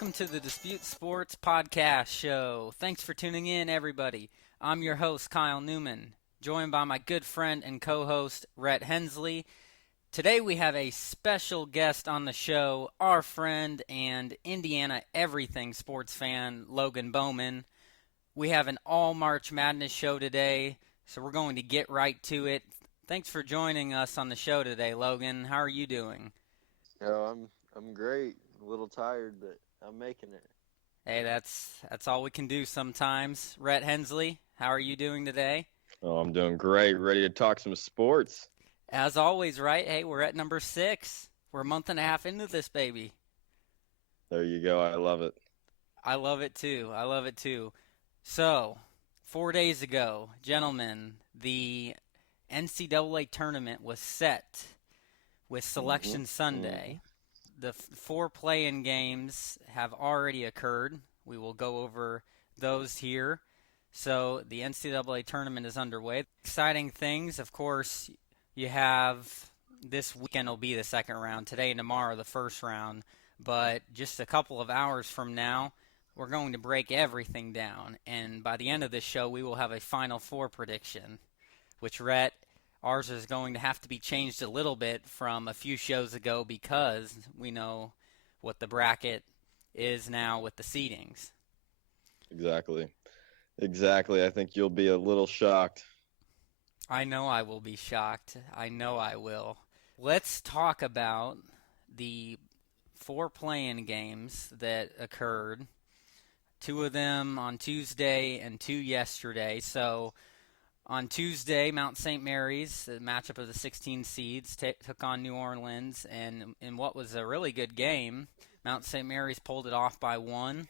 welcome to the DisputeSports Podcast Show. Thanks for tuning in, everybody. I'm your host, Kyle Neumann, joined by my good friend and co-host, Rhett Hensley. Today we have a special guest on the show, our friend and Indiana everything sports fan, Logan Bowman. We have an all-March Madness show today, so we're going to get right to it. Thanks for joining us on the show today, Logan. How are you doing? I'm great. A little tired, but I'm making it. Hey, that's all we can do sometimes. Rhett Hensley, how are you doing today? Oh, I'm doing great. Ready to talk some sports. As always, right? Hey, we're at number 6. We're a month and a half into this baby. There you go. I love it. I love it too. So, 4 days ago, gentlemen, the NCAA tournament was set with Selection Sunday. The 4 play-in games have already occurred. We will go over those here. So the NCAA tournament is underway. Exciting things, of course, you have this weekend will be the second round. Today and tomorrow, the first round. But just a couple of hours from now, we're going to break everything down. And by the end of this show, we will have a Final Four prediction, which, Rhett, ours is going to have to be changed a little bit from a few shows ago because we know what the bracket is now with the seedings. Exactly. I think you'll be a little shocked. I know I will be shocked. I know I will. Let's talk about the 4 play-in games that occurred. 2 of them on Tuesday and 2 yesterday. So on Tuesday, Mount St. Mary's, the matchup of the 16 seeds, took on New Orleans, and in what was a really good game, Mount St. Mary's pulled it off by 1.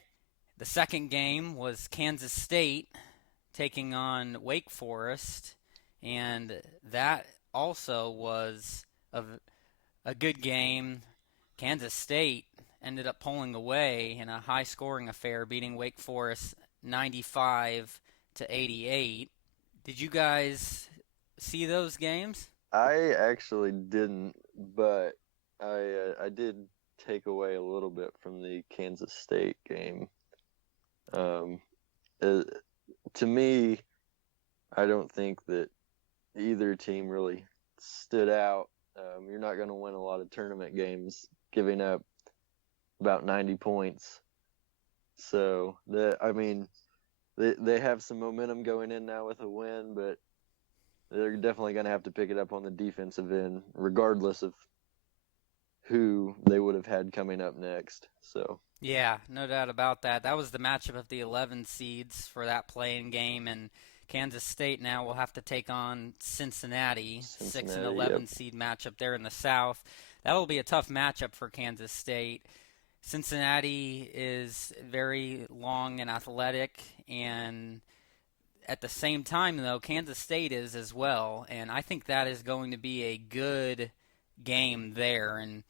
The second game was Kansas State taking on Wake Forest, and that also was a good game. Kansas State ended up pulling away in a high-scoring affair, beating Wake Forest 95-88. Did you guys see those games? I actually didn't, but I did take away a little bit from the Kansas State game. To me, I don't think that either team really stood out. You're not going to win a lot of tournament games giving up about 90 points. So, they have some momentum going in now with a win, but they're definitely going to have to pick it up on the defensive end, regardless of who they would have had coming up next. So yeah, no doubt about that. That was the matchup of the 11 seeds for that play-in game, and Kansas State now will have to take on Cincinnati 6 and 11 seed matchup there in the South. That'll be a tough matchup for Kansas State. Cincinnati is very long and athletic, and at the same time, though, Kansas State is as well, and I think that is going to be a good game there, and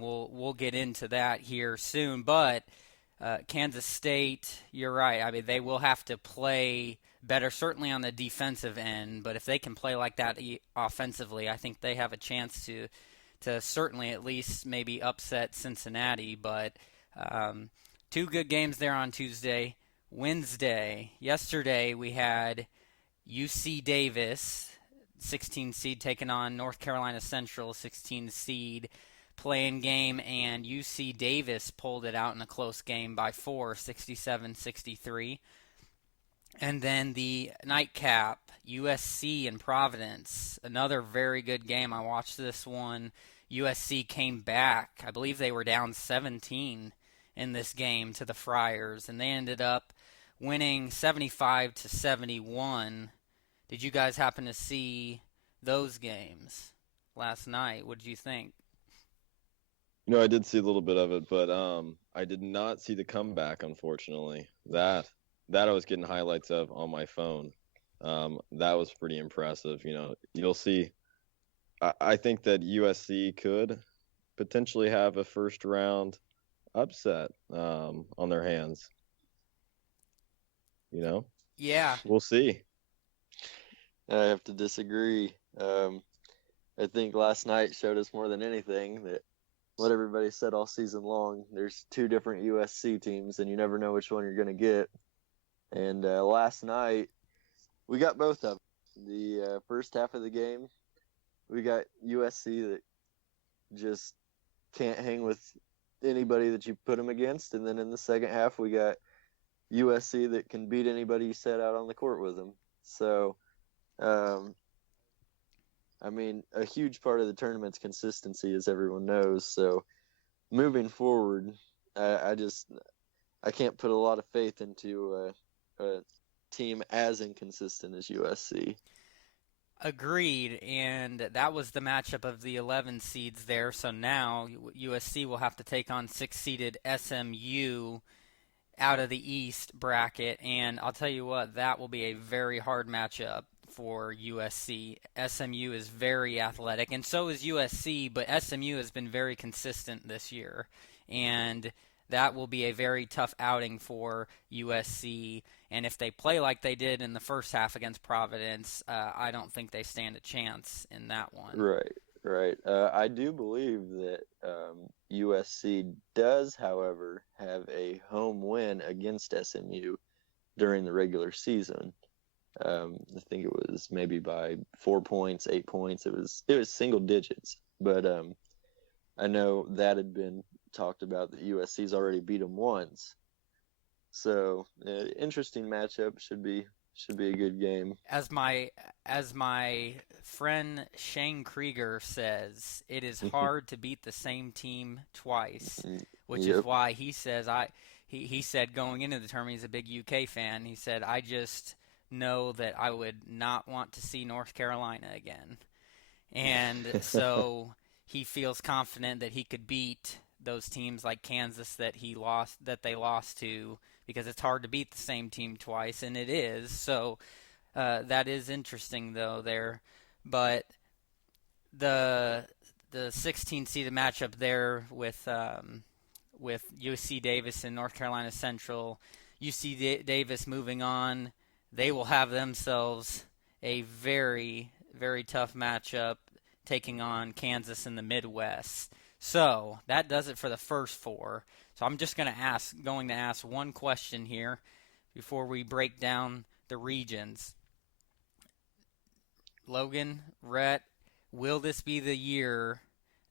we'll get into that here soon. But Kansas State, you're right. I mean, they will have to play better, certainly on the defensive end, but if they can play like that offensively, I think they have a chance to certainly at least maybe upset Cincinnati. But 2 good games there on Tuesday. Wednesday, yesterday we had UC Davis, 16 seed, taking on North Carolina Central, 16 seed, play-in game, and UC Davis pulled it out in a close game by 4, 67-63. And then the nightcap, USC and Providence, another very good game. I watched this one. USC came back. I believe they were down 17 in this game to the Friars, and they ended up winning 75-71. Did you guys happen to see those games last night? What did you think? I did see a little bit of it, but I did not see the comeback, unfortunately. That I was getting highlights of on my phone. That was pretty impressive. You'll see. I think that USC could potentially have a first-round upset on their hands. Yeah. We'll see. I have to disagree. I think last night showed us more than anything that what everybody said all season long. There's two different USC teams, and you never know which one you're going to get. And last night, we got both of them. The first half of the game, we got USC that just can't hang with anybody that you put them against. And then in the second half, we got USC that can beat anybody you set out on the court with them. So, I mean, a huge part of the tournament's consistency, as everyone knows. So, moving forward, I can't put a lot of faith into a team as inconsistent as USC. Agreed, and that was the matchup of the 11 seeds there. So now USC will have to take on 6-seeded SMU out of the East bracket, and I'll tell you what, that will be a very hard matchup for USC. SMU is very athletic, and so is USC, but SMU has been very consistent this year, and that will be a very tough outing for USC. And if they play like they did in the first half against Providence, I don't think they stand a chance in that one. Right. I do believe that USC does, however, have a home win against SMU during the regular season. I think it was maybe by 4 points, 8 points. It was single digits. But I know that had been talked about that USC's already beat them once. So, interesting matchup. Should be a good game. As my friend Shane Krieger says, it is hard to beat the same team twice, which is why he says he said going into the tournament, he's a big UK fan. He said, I just know that I would not want to see North Carolina again. And so he feels confident that he could beat those teams like Kansas that they lost to, because it's hard to beat the same team twice, and it is. So that is interesting, though, there. But the 16-seeded matchup there with UC Davis and North Carolina Central, UC Davis moving on, they will have themselves a very, very tough matchup taking on Kansas in the Midwest. So that does it for the first four. So I'm just going to ask one question here before we break down the regions. Logan, Rhett, will this be the year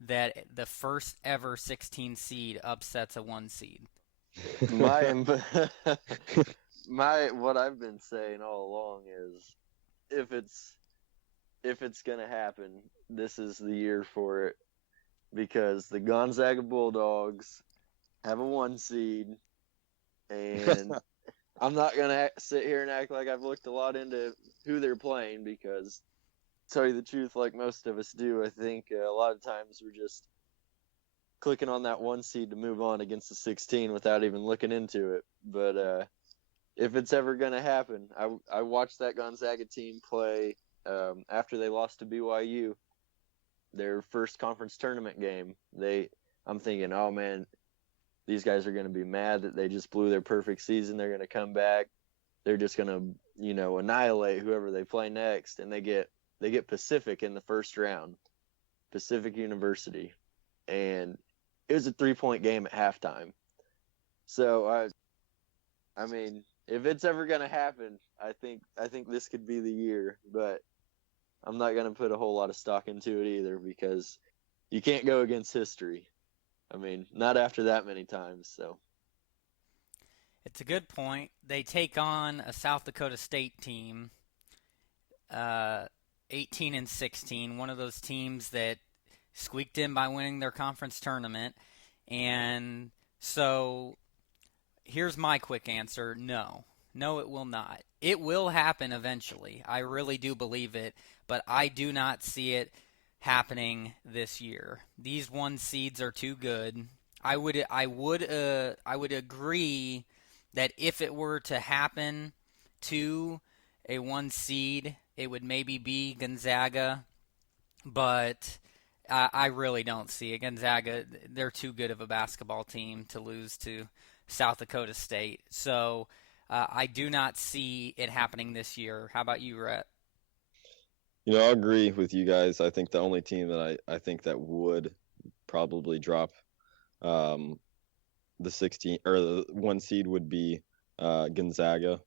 that the first ever 16 seed upsets a 1 seed? What I've been saying all along is if it's going to happen, this is the year for it, because the Gonzaga Bulldogs have a 1 seed, and I'm not going to sit here and act like I've looked a lot into who they're playing, because to tell you the truth, like most of us do, I think a lot of times we're just clicking on that 1 seed to move on against the 16 without even looking into it. But if it's ever going to happen, I watched that Gonzaga team play after they lost to BYU, their first conference tournament game. I'm thinking, oh man, these guys are going to be mad that they just blew their perfect season. They're going to come back. They're just going to, annihilate whoever they play next. And they get Pacific in the first round, Pacific University. And it was a 3-point game at halftime. So, I mean, if it's ever going to happen, I think this could be the year. But I'm not going to put a whole lot of stock into it either, because you can't go against history. I mean, not after that many times. So it's a good point. They take on a South Dakota State team, 18-16, one of those teams that squeaked in by winning their conference tournament. And so here's my quick answer. No, it will not. It will happen eventually. I really do believe it, but I do not see it happening this year. These 1 seeds are too good. I would agree that if it were to happen to a 1 seed, it would maybe be Gonzaga, but I really don't see it. Gonzaga, they're too good of a basketball team to lose to South Dakota State. So I do not see it happening this year. How about you, Rhett? I'll agree with you guys. I think the only team that I think that would probably drop. The 16 or the 1 seed would be Gonzaga.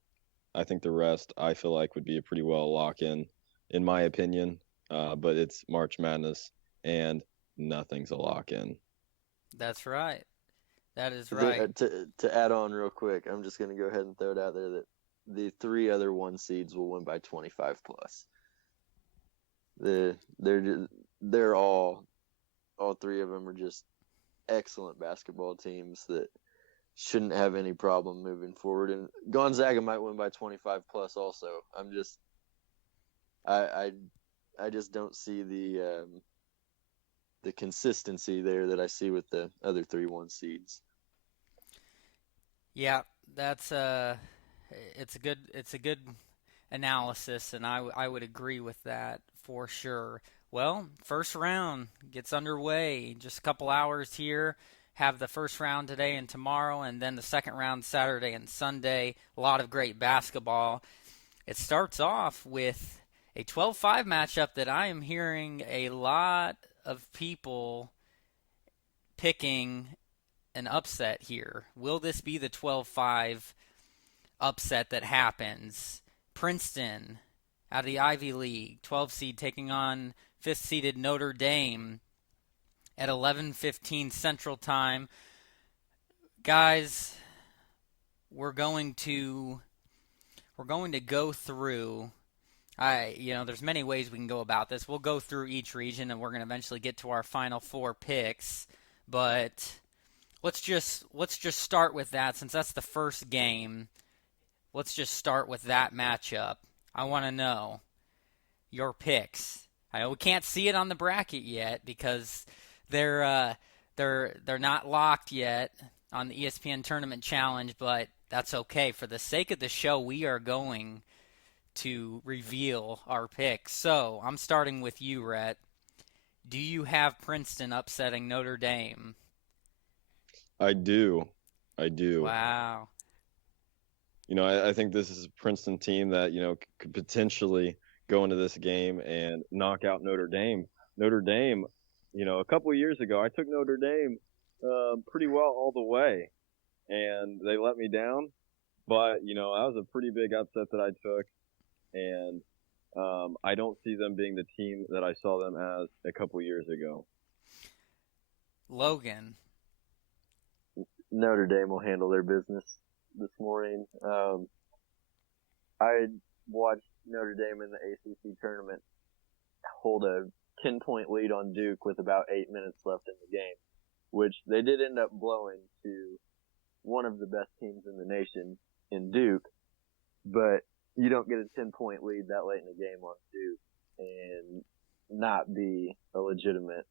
I think the rest I feel like would be a pretty well lock in my opinion. But it's March Madness and nothing's a lock in. That's right. That is right. To add on real quick, I'm just going to go ahead and throw it out there that the 3 other 1 seeds will win by 25 plus. They're all 3 of them are just excellent basketball teams that shouldn't have any problem moving forward. And Gonzaga might win by 25 plus also. I just don't see the consistency there that I see with the other 3-1 seeds. Yeah, that's it's a good analysis, and I would agree with that for sure. Well, first round gets underway. Just a couple hours here. Have the first round today and tomorrow, and then the second round Saturday and Sunday. A lot of great basketball. It starts off with a 12-5 matchup that I am hearing a lot of people picking an upset here. Will this be the 12-5 upset that happens? Princeton out of the Ivy League, 12 seed taking on 5th seeded Notre Dame at 11:15 Central Time. Guys, we're going to go through there's many ways we can go about this. We'll go through each region and we're going to eventually get to our final 4 picks, but let's just start with that since that's the first game. Let's just start with that matchup. I want to know your picks. I know we can't see it on the bracket yet because they're not locked yet on the ESPN Tournament Challenge, but that's okay. For the sake of the show, we are going to reveal our picks. So I'm starting with you, Rhett. Do you have Princeton upsetting Notre Dame? I do. Wow. I think this is a Princeton team that, could potentially go into this game and knock out Notre Dame. Notre Dame, a couple of years ago, I took Notre Dame pretty well all the way, and they let me down. But, that was a pretty big upset that I took, and I don't see them being the team that I saw them as a couple of years ago. Logan. Notre Dame will handle their business this morning. I watched Notre Dame in the ACC tournament hold a 10-point lead on Duke with about 8 minutes left in the game, which they did end up blowing to one of the best teams in the nation in Duke, but you don't get a 10-point lead that late in the game on Duke and not be a legitimate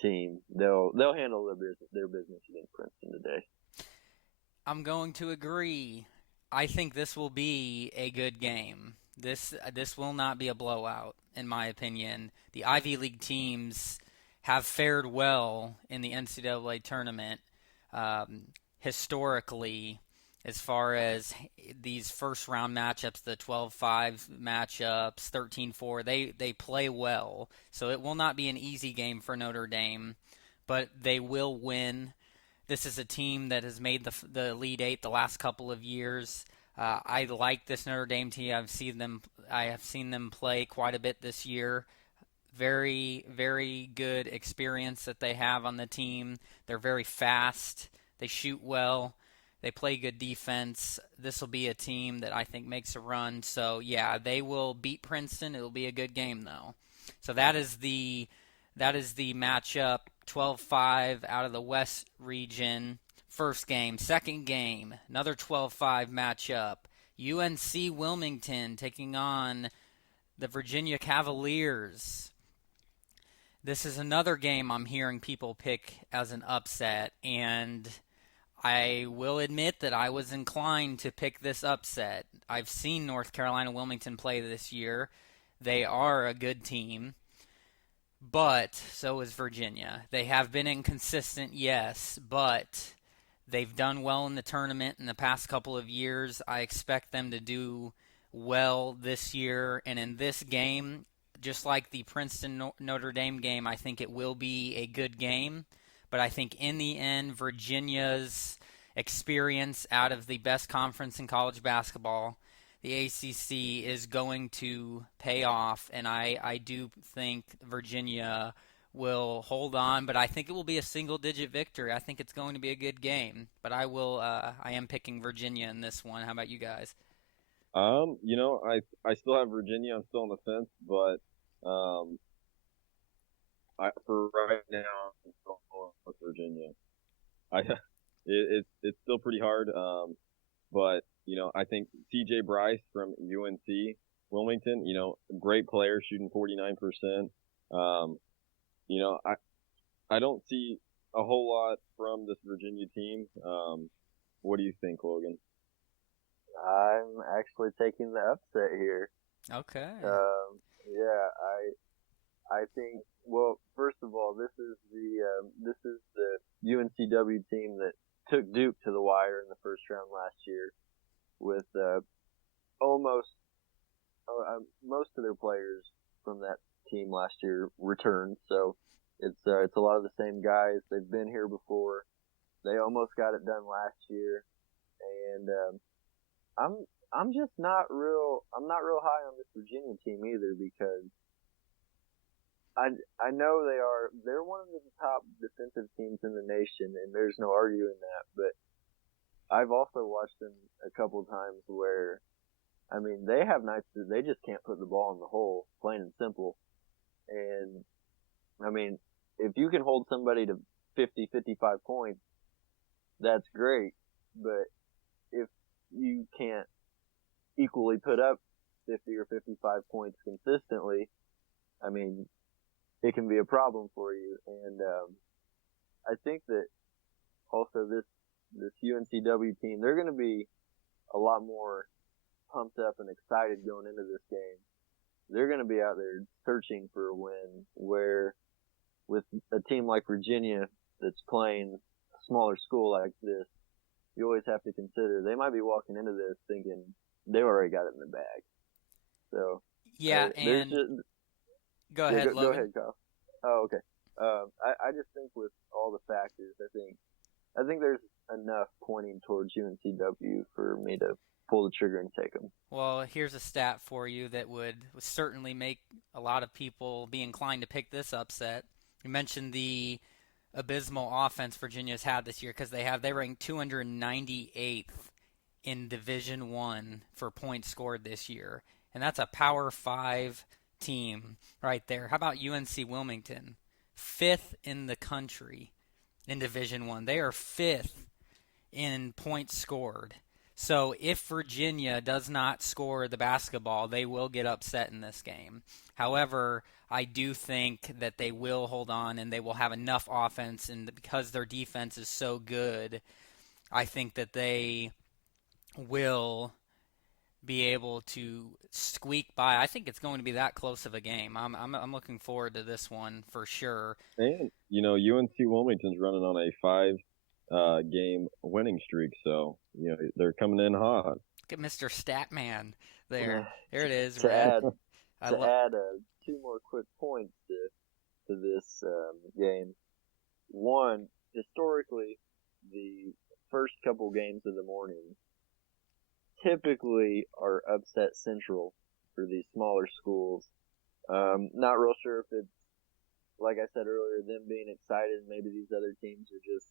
team. They'll handle their business against Princeton today. I'm going to agree. I think this will be a good game. This will not be a blowout, in my opinion. The Ivy League teams have fared well in the NCAA tournament historically, as far as these first-round matchups, the 12-5 matchups, 13-4. They play well, so it will not be an easy game for Notre Dame, but they will win. This is a team that has made the Elite Eight the last couple of years. I like this Notre Dame team. I have seen them play quite a bit this year. Very, very good experience that they have on the team. They're very fast. They shoot well. They play good defense. This will be a team that I think makes a run. So, yeah, they will beat Princeton. It will be a good game, though. So that is the matchup, 12-5 out of the West region. First game. Second game, another 12-5 matchup. UNC Wilmington taking on the Virginia Cavaliers. This is another game I'm hearing people pick as an upset, and I will admit that I was inclined to pick this upset. I've seen North Carolina Wilmington play this year. They are a good team, but so is Virginia. They have been inconsistent, yes, but they've done well in the tournament in the past couple of years. I expect them to do well this year, and in this game, just like the Princeton-Notre Dame game, I think it will be a good game. But I think in the end, Virginia's experience out of the best conference in college basketball, the ACC, is going to pay off. And I do think Virginia will hold on, but I think it will be a single-digit victory. I think it's going to be a good game. But I am picking Virginia in this one. How about you guys? I still have Virginia. I'm still on the fence, but for right now, I'm still going with Virginia. It's still pretty hard, but I think C.J. Bryce from UNC Wilmington, great player, shooting 49%. I don't see a whole lot from this Virginia team. What do you think, Logan? I'm actually taking the upset here. Okay. Yeah, I think. Well, first of all, this is the UNCW team that took Duke to the wire in the first round last year, with most of their players from that team last year returned. So it's a lot of the same guys. They've been here before. They almost got it done last year, and I'm just not real high on this Virginia team either, because I know they're one of the top defensive teams in the nation, and there's no arguing that, but I've also watched them a couple of times where, they have nights that they just can't put the ball in the hole, plain and simple. And if you can hold somebody to 50, 55 points, that's great, but if you can't equally put up 50 or 55 points consistently, it can be a problem for you. And I think that also this UNCW team, they're going to be a lot more pumped up and excited going into this game. They're going to be out there searching for a win, where with a team like Virginia that's playing a smaller school like this, you always have to consider they might be walking into this thinking they've already got it in the bag. So yeah, and go ahead, Logan. Go ahead, Kyle. Oh, okay. I just think with all the factors, I think there's enough pointing towards UNCW for me to pull the trigger and take them. Well, here's a stat for you that would certainly make a lot of people be inclined to pick this upset. You mentioned the abysmal offense Virginia's had this year, because they ranked 298th in Division I for points scored this year, and that's a Power 5 team right there. How about UNC Wilmington? 5th in the country in Division I. They are 5th in points scored. So if Virginia does not score the basketball, they will get upset in this game. However, I do think that they will hold on and they will have enough offense, and because their defense is so good, I think that they will be able to squeak by. I think it's going to be that close of a game. I'm looking forward to this one for sure. And UNC Wilmington's running on a 5-game winning streak, so they're coming in hot. Look at Mr. Statman there. There it is. To add 2 more quick points to this game. One, historically, the first couple games of the morning typically are upset central for these smaller schools. Not real sure if it's, like I said earlier, them being excited. Maybe these other teams are just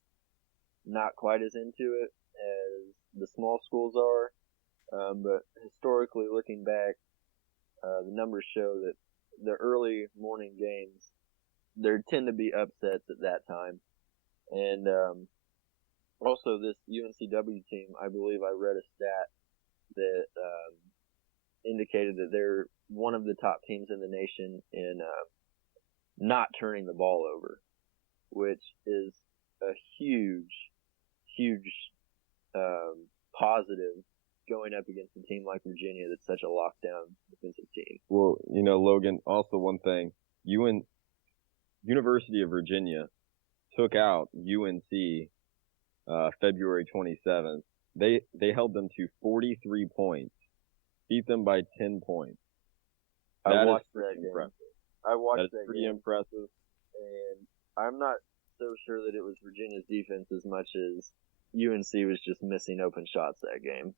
not quite as into it as the small schools are. But historically, looking back, the numbers show that the early morning games, there tend to be upsets at that time. And also this UNCW team, I believe I read a stat that indicated that they're one of the top teams in the nation in not turning the ball over, which is a huge positive going up against a team like Virginia that's such a lockdown defensive team. Well, Logan, also one thing, University of Virginia took out UNC February 27th. They held them to 43 points, beat them by 10 points. I That watched is that game. impressive. I watched That is that pretty game, impressive. and I'm not so sure that it was Virginia's defense as much as UNC was just missing open shots that game.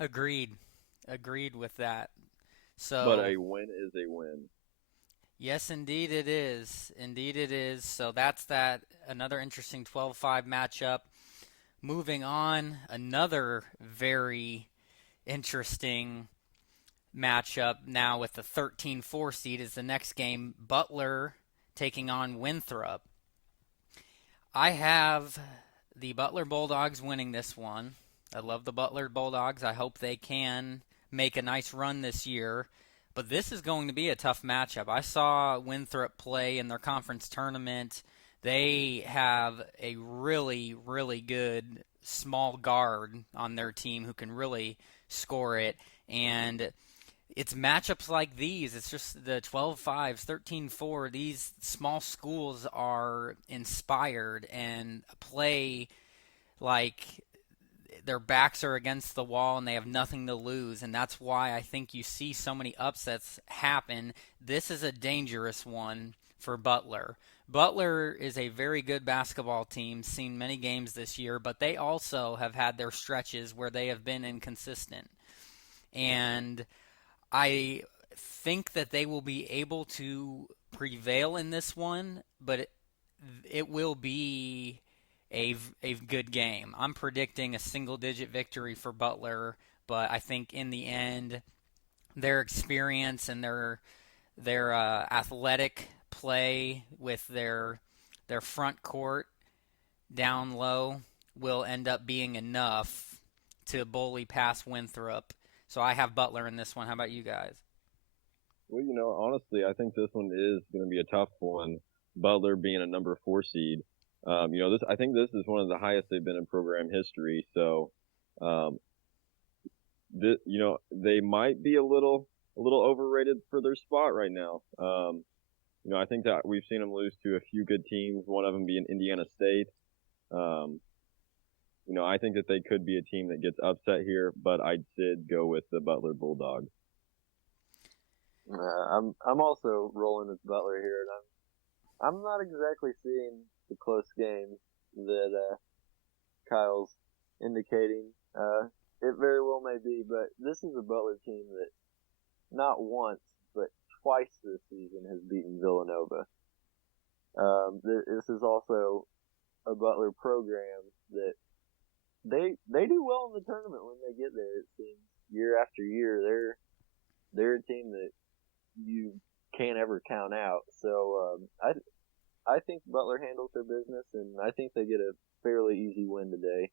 Agreed with that. So, But a win is a win. yes, indeed it is. So that's that. Another interesting 12-5 matchup. Moving on, another very interesting matchup now with the 13-4 seed is the next game. Butler taking on Winthrop. I have the Butler Bulldogs winning this one. I love the Butler Bulldogs. I hope they can make a nice run this year. But this is going to be a tough matchup. I saw Winthrop play in their conference tournament. They have a really, really good small guard on their team who can really score it. And it's matchups like these. It's just the 12-5s, 13-4. These small schools are inspired and play like their backs are against the wall and they have nothing to lose, and that's why I think you see so many upsets happen. This is a dangerous one for Butler. Butler is a very good basketball team, seen many games this year, but they also have had their stretches where they have been inconsistent. And I think that they will be able to prevail in this one, but it will be a good game. I'm predicting a single-digit victory for Butler, but I think in the end, their experience and their athletic play with their front court down low will end up being enough to bully past Winthrop. So I have Butler in this one. How about you guys? Well, honestly, I think this one is going to be a tough one. Butler being a number 4 seed. I think this is one of the highest they've been in program history. So, they might be a little overrated for their spot right now. I think that we've seen them lose to a few good teams, one of them being Indiana State. I think that they could be a team that gets upset here, but I did go with the Butler Bulldogs. I'm also rolling with Butler here, and I'm not exactly seeing the close game that Kyle's indicating. It very well may be, but this is a Butler team that not once but twice this season has beaten Villanova. This is also a Butler program that they do well in the tournament when they get there. It seems year after year they're a team that you can't ever count out. So I think Butler handles their business, and I think they get a fairly easy win today.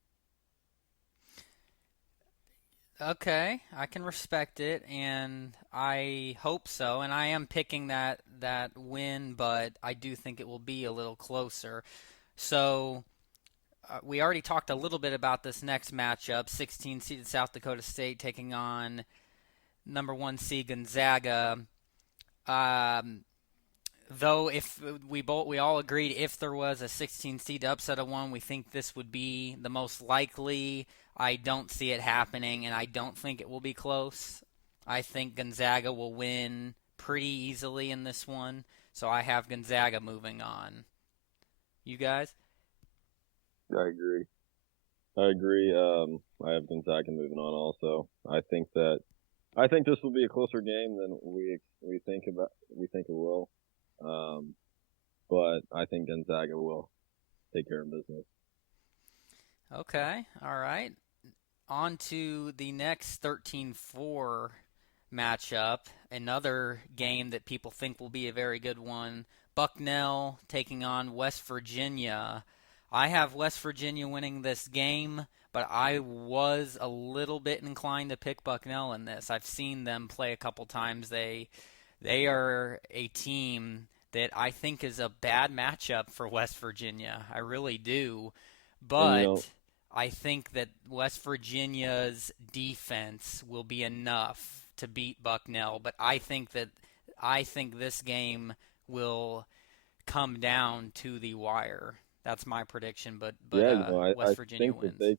Okay, I can respect it, and I hope so. And I am picking that win, but I do think it will be a little closer. So we already talked a little bit about this next matchup, 16-seeded South Dakota State taking on number 1 seed Gonzaga. Though if we all agreed if there was a 16-seed upset of one, we think this would be the most likely. I don't see it happening, and I don't think it will be close. I think Gonzaga will win pretty easily in this one, so I have Gonzaga moving on. You guys? I agree. I have Gonzaga moving on also. I think this will be a closer game than we think it will. But I think Gonzaga will take care of business. Okay, all right. On to the next 13-4 matchup, another game that people think will be a very good one. Bucknell taking on West Virginia. I have West Virginia winning this game, but I was a little bit inclined to pick Bucknell in this. I've seen them play a couple times. They are a team that I think is a bad matchup for West Virginia. I really do. But I think that West Virginia's defense will be enough to beat Bucknell. But I think this game will come down to the wire. That's my prediction. But West Virginia think wins. That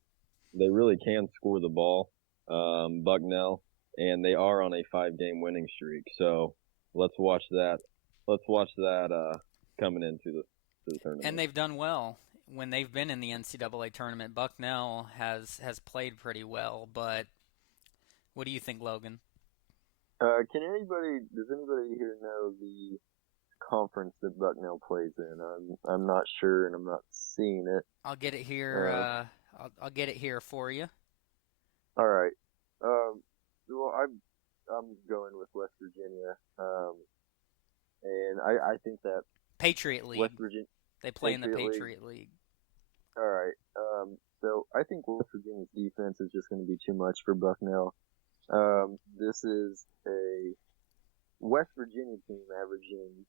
they really can score the ball, Bucknell, and they are on a 5-game winning streak. So let's watch that. Coming into the tournament. And they've done well when they've been in the NCAA tournament. Bucknell has played pretty well, but what do you think, Logan? Does anybody here know the conference that Bucknell plays in? I'm not sure, and I'm not seeing it. I'll get it here. I'll get it here for you. All right. Well, I'm going with West Virginia, and I think that Patriot League. West Virginia. They play in the Patriot League. All right. So I think West Virginia's defense is just going to be too much for Bucknell. This is a West Virginia team averaging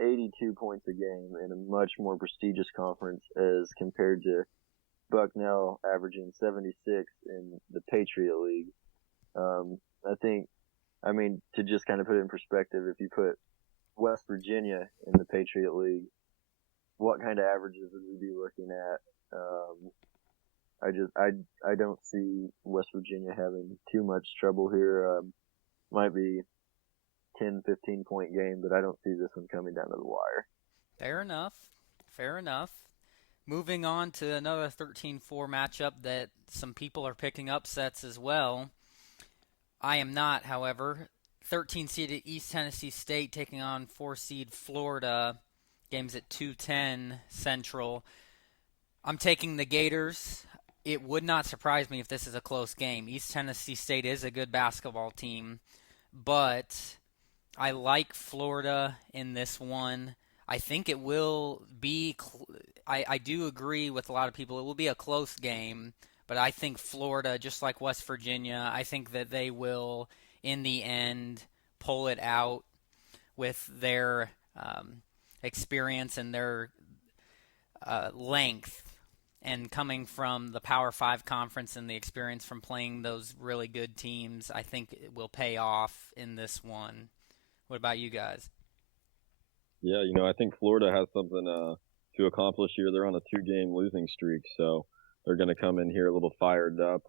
82 points a game in a much more prestigious conference as compared to Bucknell averaging 76 in the Patriot League. To just kind of put it in perspective, if you put West Virginia in the Patriot League, what kind of averages would we be looking at? I don't see West Virginia having too much trouble here. Might be 10, 15 point game, but I don't see this one coming down to the wire. Fair enough. Moving on to another 13-4 matchup that some people are picking upsets as well. I am not, however. 13-seeded East Tennessee State taking on 4-seed Florida. Games at 2:10 Central. I'm taking the Gators. It would not surprise me if this is a close game. East Tennessee State is a good basketball team, but I like Florida in this one. I think it will be I do agree with a lot of people. It will be a close game, but I think Florida, just like West Virginia, I think that they will, in the end, pull it out with their experience and their length, and coming from the Power 5 conference and the experience from playing those really good teams, I think it will pay off in this one. What about you guys? Yeah, I think Florida has something to accomplish here. They're on a 2-game losing streak, so they're going to come in here a little fired up.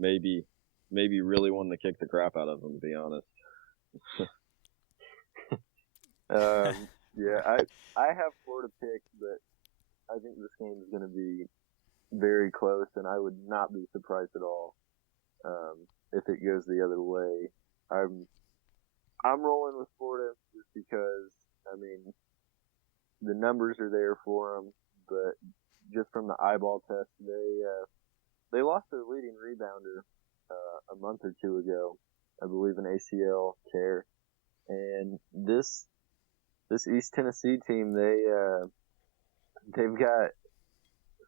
Maybe really wanting to kick the crap out of them, to be honest. Yeah, I have Florida picked, but I think this game is going to be very close, and I would not be surprised at all if it goes the other way. I'm rolling with Florida just because, the numbers are there for them, but just from the eyeball test, they lost their leading rebounder a month or two ago, I believe an ACL tear, and this East Tennessee team, they've got,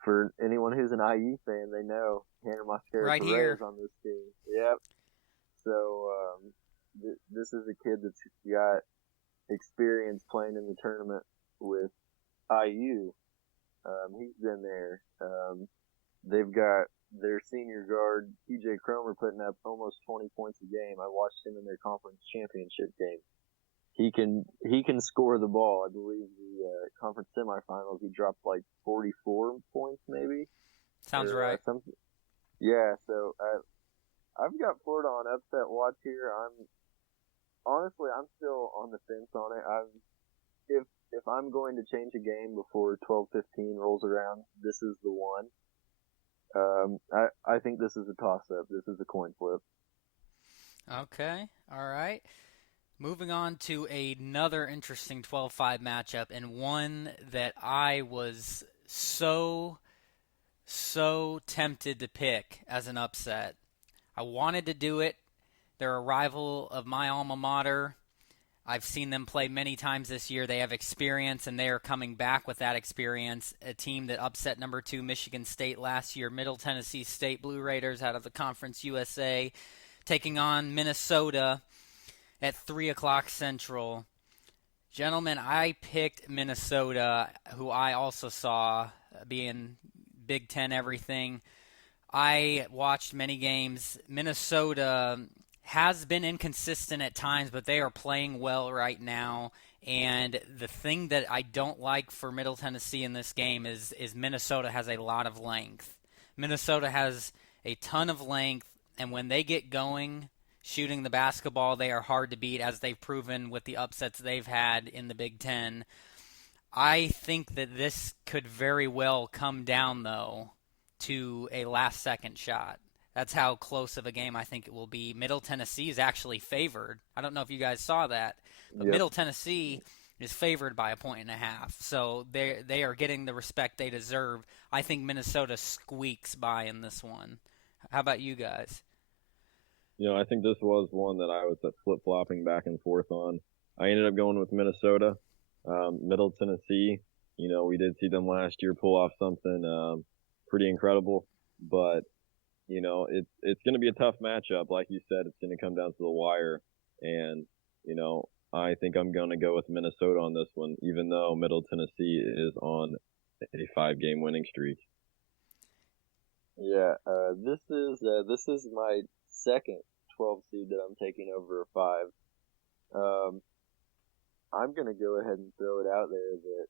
for anyone who's an IU fan, they know Hannah Mosquera right Perez here on this team. Yep. So this is a kid that's got experience playing in the tournament with IU. He's been there. They've got their senior guard, TJ Cromer, putting up almost 20 points a game. I watched him in their conference championship game. He can score the ball. I believe the conference semifinals, he dropped like 44 points, maybe. Sounds right. Something. Yeah. So I've got Florida on upset watch here. I'm still on the fence on it. If I'm going to change a game before 12-15 rolls around, this is the one. I think this is a toss-up. This is a coin flip. Okay. All right. Moving on to another interesting 12-5 matchup, and one that I was so tempted to pick as an upset. I wanted to do it. They're a rival of my alma mater. I've seen them play many times this year. They have experience, and they are coming back with that experience. A team that upset number 2 Michigan State last year, Middle Tennessee State Blue Raiders out of the Conference USA, taking on Minnesota at 3 o'clock Central. Gentlemen, I picked Minnesota, who I also saw being Big Ten everything. I watched many games. Minnesota has been inconsistent at times, but they are playing well right now. And the thing that I don't like for Middle Tennessee in this game is Minnesota has a lot of length. Minnesota has a ton of length, and when they get going, shooting the basketball. They are hard to beat, as they've proven with the upsets they've had in the Big Ten. I think that this could very well come down, though, to a last-second shot. That's how close of a game I think it will be. Middle Tennessee is actually favored. I don't know if you guys saw that, but Yep. Middle Tennessee is favored by 1.5. So they are getting the respect they deserve. I think Minnesota squeaks by in this one. How about you guys? I think this was one that I was flip-flopping back and forth on. I ended up going with Minnesota. Middle Tennessee, we did see them last year pull off something pretty incredible, but it's going to be a tough matchup. Like you said, it's going to come down to the wire, and I think I'm going to go with Minnesota on this one, even though Middle Tennessee is on a 5-game winning streak. Yeah, this is my second 12 seed that I'm taking over a 5. I'm going to go ahead and throw it out there that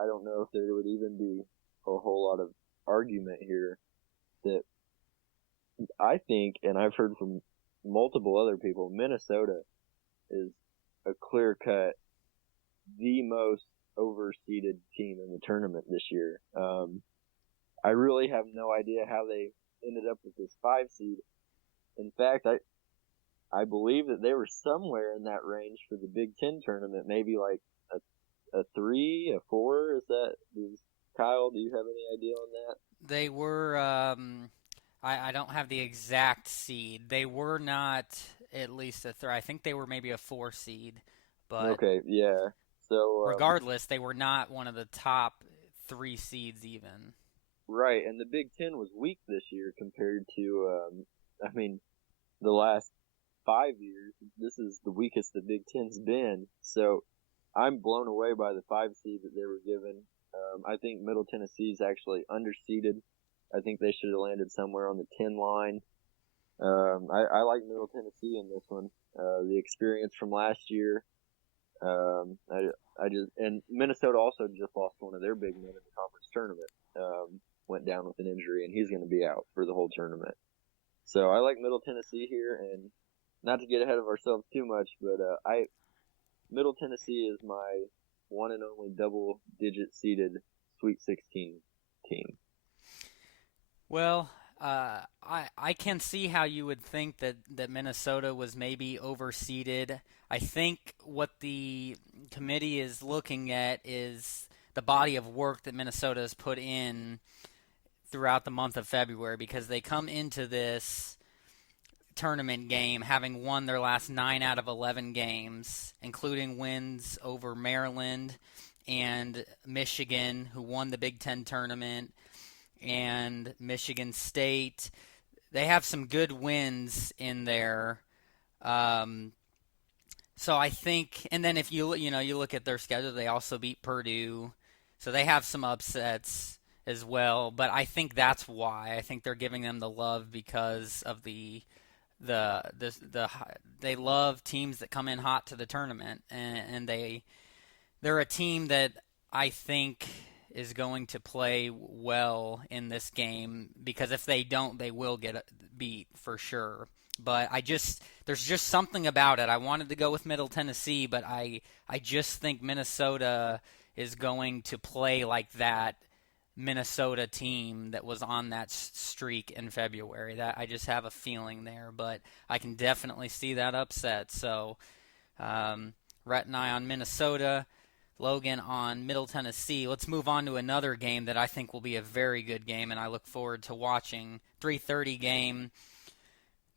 I don't know if there would even be a whole lot of argument here that I think, and I've heard from multiple other people, Minnesota is a clear-cut, the most overseeded team in the tournament this year. I really have no idea how they ended up with this 5 seed. In fact, I believe that they were somewhere in that range for the Big Ten tournament, maybe like a 3, a 4. Kyle, do you have any idea on that? They were, I don't have the exact seed. They were not at least a 3. I think they were maybe a 4 seed. But okay, yeah. So regardless, they were not one of the top 3 seeds even. Right, and the Big Ten was weak this year compared to, the last 5 years. This is the weakest the Big Ten's been. So I'm blown away by the 5 seed that they were given. I think Middle Tennessee is actually underseeded. I think they should have landed somewhere on the 10 line. I like Middle Tennessee in this one. The experience from last year. And Minnesota also just lost one of their big men in the conference tournament. Went down with an injury, and he's going to be out for the whole tournament. So I like Middle Tennessee here, and not to get ahead of ourselves too much, but Middle Tennessee is my one and only double-digit seeded Sweet 16 team. Well, I can see how you would think that Minnesota was maybe overseeded. I think what the committee is looking at is the body of work that Minnesota has put in throughout the month of February, because they come into this tournament game having won their last 9 out of 11 games, including wins over Maryland and Michigan, who won the Big Ten tournament, and Michigan State. They have some good wins in there. So I think, and then if you look at their schedule, they also beat Purdue, so they have some upsets as well. But I think that's why I think they're giving them the love, because of they love teams that come in hot to the tournament, and they're a team that I think is going to play well in this game, because if they don't, they will get beat for sure. But there's just something about it. I wanted to go with Middle Tennessee, but I just think Minnesota is going to play like that Minnesota team that was on that streak in February. That I just have a feeling there, but I can definitely see that upset. So Rhett and I on Minnesota, Logan on Middle Tennessee. Let's move on to another game that I think will be a very good game, and I look forward to watching. 3:30 game,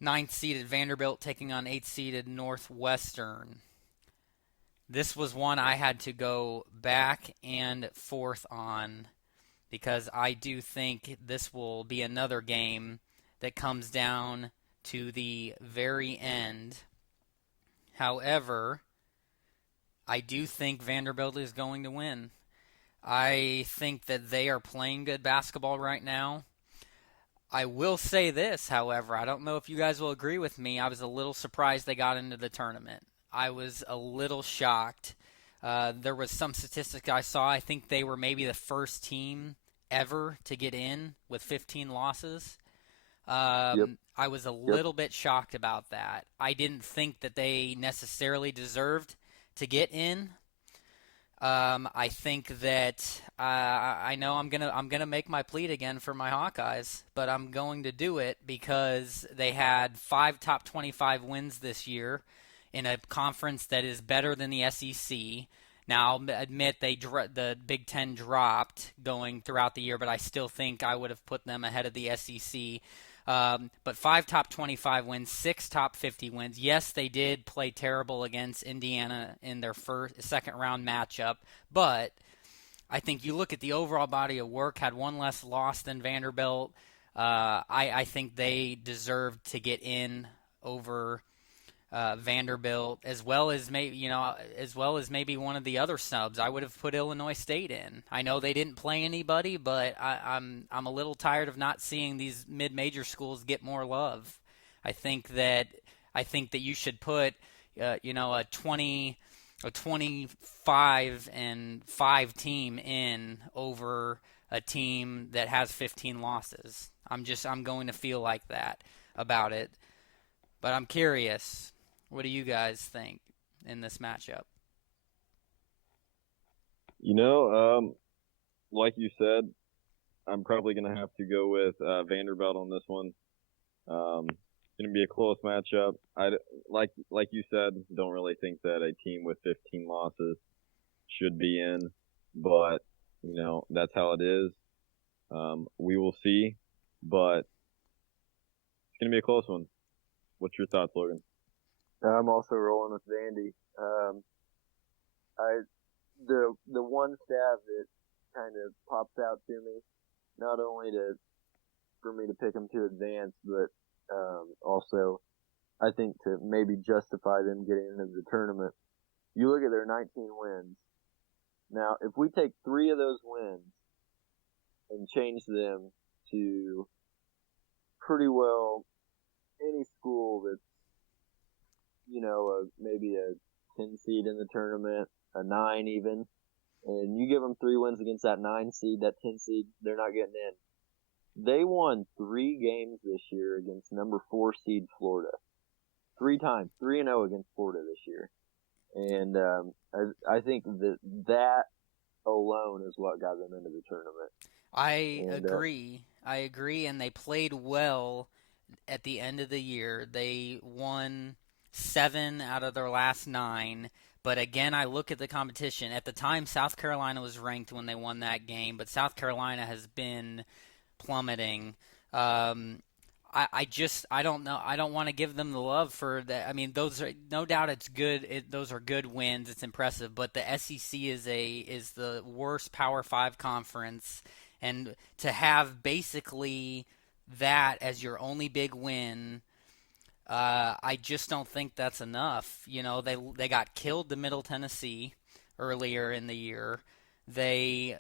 9th-seeded Vanderbilt taking on 8th-seeded Northwestern. This was one I had to go back and forth on, because I do think this will be another game that comes down to the very end. However, I do think Vanderbilt is going to win. I think that they are playing good basketball right now. I will say this, however, I don't know if you guys will agree with me. I was a little surprised they got into the tournament. I was a little shocked. There was some statistic I saw. I think they were maybe the first team ever to get in with 15 losses. Yep. I was a little bit shocked about that. I didn't think that they necessarily deserved to get in. I think that I know I'm gonna make my plead again for my Hawkeyes, but I'm going to do it because they had 5 top 25 wins this year in a conference that is better than the SEC. Now, I'll admit the Big Ten dropped going throughout the year, but I still think I would have put them ahead of the SEC. But 5 top 25 wins, 6 top 50 wins. Yes, they did play terrible against Indiana in their second round matchup, but I think you look at the overall body of work, had one less loss than Vanderbilt. I think they deserved to get in over Vanderbilt, as well as maybe one of the other snubs. I would have put Illinois State in. I know they didn't play anybody, but I'm a little tired of not seeing these mid-major schools get more love. I think that you should put a 25-5 team in over a team that has 15 losses. I'm going to feel like that about it. But I'm curious. What do you guys think in this matchup? Like you said, I'm probably going to have to go with Vanderbilt on this one. It's going to be a close matchup. Like you said, don't really think that a team with 15 losses should be in, but that's how it is. We will see, but it's going to be a close one. What's your thoughts, Logan? I'm also rolling with Vandy. The one stat that kind of pops out to me, not only for me to pick them to advance, but also I think to maybe justify them getting into the tournament. You look at their 19 wins. Now, if we take 3 of those wins and change them to pretty well any school that's maybe a 10 seed in the tournament, a 9 even, and you give them 3 wins against that 9 seed, that 10 seed, they're not getting in. They won 3 games this year against number 4 seed Florida. 3 times, 3-0 against Florida this year. And I think that alone is what got them into the tournament. I agree, and they played well at the end of the year. They won 7 out of their last 9. But again, I look at the competition. At the time, South Carolina was ranked when they won that game, but South Carolina has been plummeting. I don't know. I don't want to give them the love for that. I mean, those are no doubt it's good. Those are good wins. It's impressive. But the SEC is the worst Power 5 conference, and to have basically that as your only big win. I just don't think that's enough. They got killed to Middle Tennessee earlier in the year. They,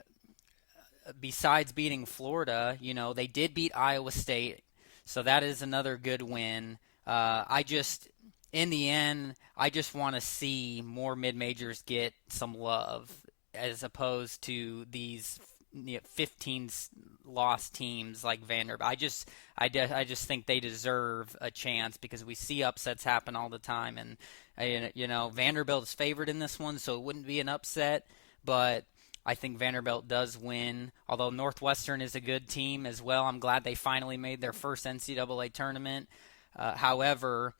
besides beating Florida, they did beat Iowa State, so that is another good win. In the end, I just want to see more mid-majors get some love as opposed to these 15 lost teams like Vanderbilt. I just think they deserve a chance because we see upsets happen all the time, and Vanderbilt is favored in this one, so it wouldn't be an upset, but I think Vanderbilt does win. Although Northwestern is a good team as well. I'm glad they finally made their first NCAA tournament. However,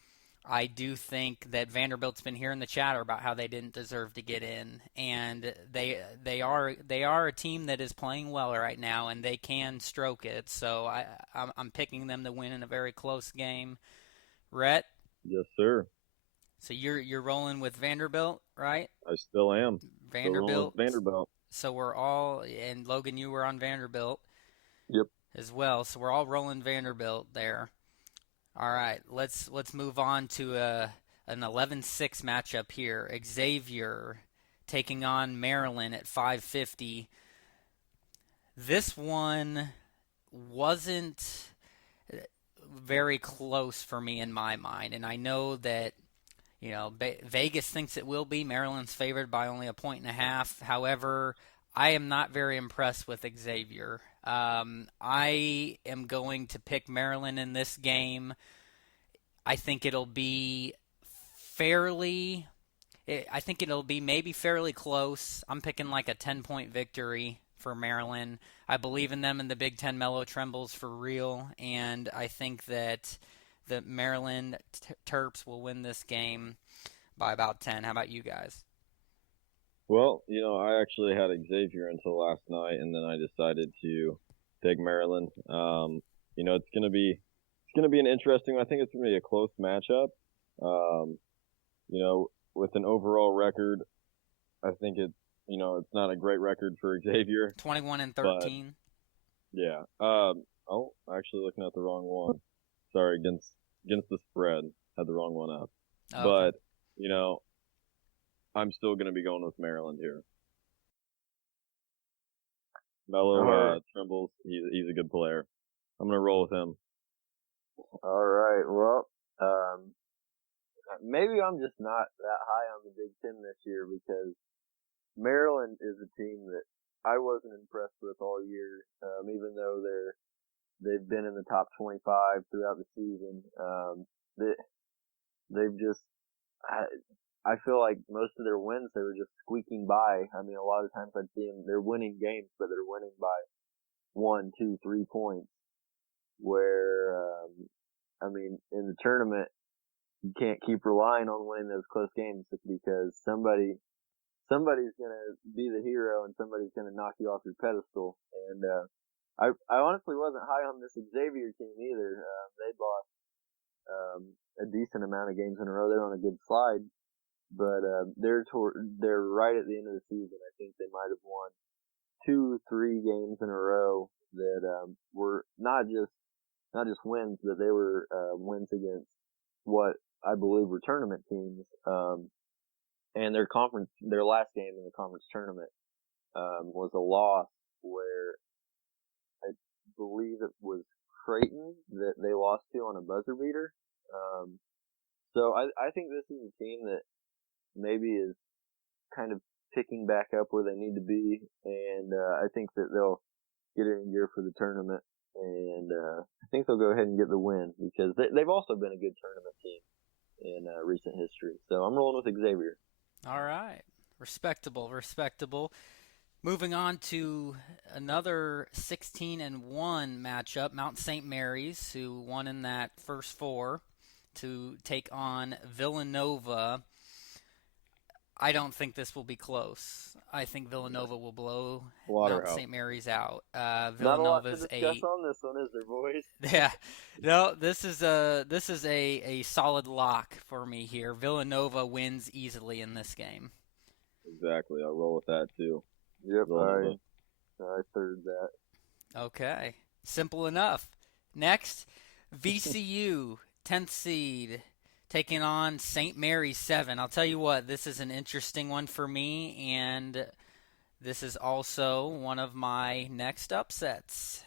I do think that Vanderbilt's been hearing the chatter about how they didn't deserve to get in, and they are a team that is playing well right now, and they can stroke it. So I'm picking them to win in a very close game. Rhett? Yes, sir. So you're rolling with Vanderbilt, right? I still am. Vanderbilt. Vanderbilt. So we're all, and Logan, you were on Vanderbilt. Yep. As well. So we're all rolling Vanderbilt there. All right, let's move on to an 11-6 matchup here. Xavier taking on Maryland at 5:50. This one wasn't very close for me in my mind, and I know that Vegas thinks it will be. Maryland's favored by only 1.5 points. However, I am not very impressed with Xavier. I am going to pick Maryland in this game. I think it'll be fairly. I think it'll be maybe fairly close. I'm picking like a 10-point victory for Maryland. I believe in them in the Big Ten. Mellow trembles for real, and I think that the Maryland Terps will win this game by about 10. How about you guys? Well, I actually had Xavier until last night, and then I decided to pick Maryland. It's gonna be an interesting. I think it's gonna be a close matchup. Um, with an overall record, I think it's not a great record for Xavier. 21-13. Yeah. Actually looking at the wrong one. Sorry, against the spread, had the wrong one up. Okay. But I'm still going to be going with Maryland here. Mello trembles. He's a good player. I'm going to roll with him. All right. Well, maybe I'm just not that high on the Big Ten this year because Maryland is a team that I wasn't impressed with all year, even though they've been in the top 25 throughout the season. They've just, I feel like most of their wins, they were just squeaking by. I mean, a lot of times I'd see them, they're winning games, but they're winning by 1, 2, 3 points. Where, in the tournament, you can't keep relying on winning those close games because somebody's gonna be the hero and somebody's gonna knock you off your pedestal. And I honestly wasn't high on this Xavier team either. They'd lost a decent amount of games in a row. They're on a good slide, but they're right at the end of the season. I think they might have won 2, 3 games in a row that were not just wins, but they were wins against what I believe were tournament teams. And their last game in the conference tournament was a loss where I believe it was Creighton that they lost to on a buzzer beater. So I think this is a team that maybe is kind of picking back up where they need to be, and I think that they'll get it in gear for the tournament, and I think they'll go ahead and get the win because they've also been a good tournament team in recent history. So I'm rolling with Xavier. All right. Respectable. Moving on to another 16-1 matchup, Mount St. Mary's, who won in that first 4, to take on Villanova. I don't think this will be close. I think Villanova will blow Mount St. Mary's out. Villanova's 8. Not a lot to discuss on this one, is there, boys? Yeah, no. This is a solid lock for me here. Villanova wins easily in this game. Exactly. I'll roll with that too. Yep, I third that. Okay, simple enough. Next, VCU, 10th seed, taking on St. Mary's 7. I'll tell you what, this is an interesting one for me, and this is also one of my next upsets.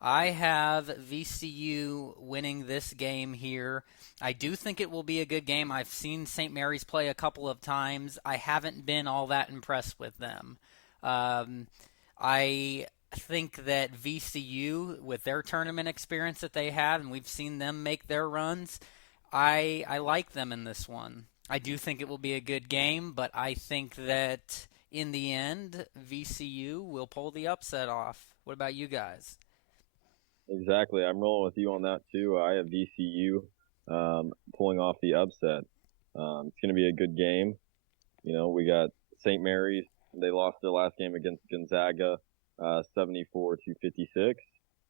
I have VCU winning this game here. I do think it will be a good game. I've seen St. Mary's play a couple of times. I haven't been all that impressed with them. I think that VCU, with their tournament experience that they have, and we've seen them make their runs, I like them in this one. I do think it will be a good game, but I think that in the end, VCU will pull the upset off. What about you guys? Exactly. I'm rolling with you on that too. I have VCU pulling off the upset. It's going to be a good game. We got St. Mary's. They lost their last game against Gonzaga 74-56,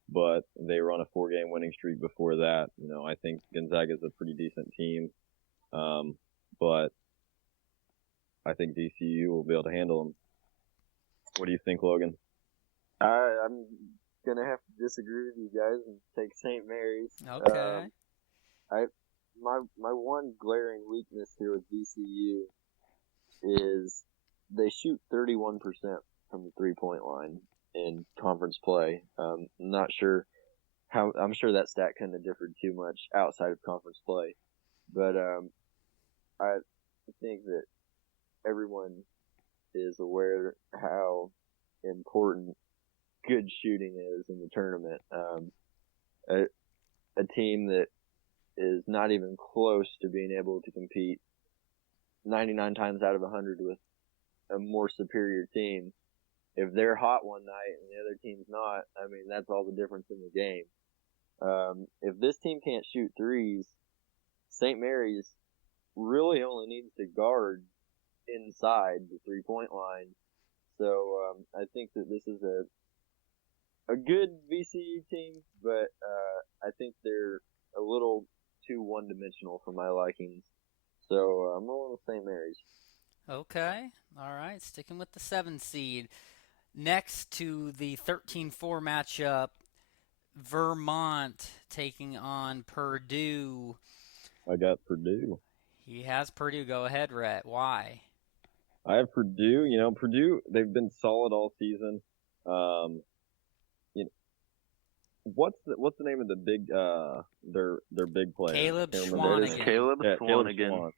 but they were on a 4-game winning streak before that. I think Gonzaga is a pretty decent team, but I think VCU will be able to handle them. What do you think, Logan? I'm going to have to disagree with you guys and take St. Mary's. Okay. My one glaring weakness here with VCU is they shoot 31% from the 3-point line in conference play. Not sure I'm sure that stat couldn't have differed too much outside of conference play, but I think that everyone is aware how important good shooting is in the tournament. A team that is not even close to being able to compete 99 times out of 100 with a more superior team. If they're hot one night and the other team's not, I mean, that's all the difference in the game. If this team can't shoot threes, St. Mary's really only needs to guard inside the three-point line. So I think that this is a good VCU team, but I think they're a little too one-dimensional for my likings. So I'm rolling with St. Mary's. Okay. All right. Sticking with the 7 seed. Next to the 13-4 matchup, Vermont taking on Purdue. I got Purdue. He has Purdue. Go ahead, Rhett. Why? I have Purdue. You know, Purdue, they've been solid all season. You know, what's the name of the big their big player? Caleb Swanigan. Caleb Swanigan.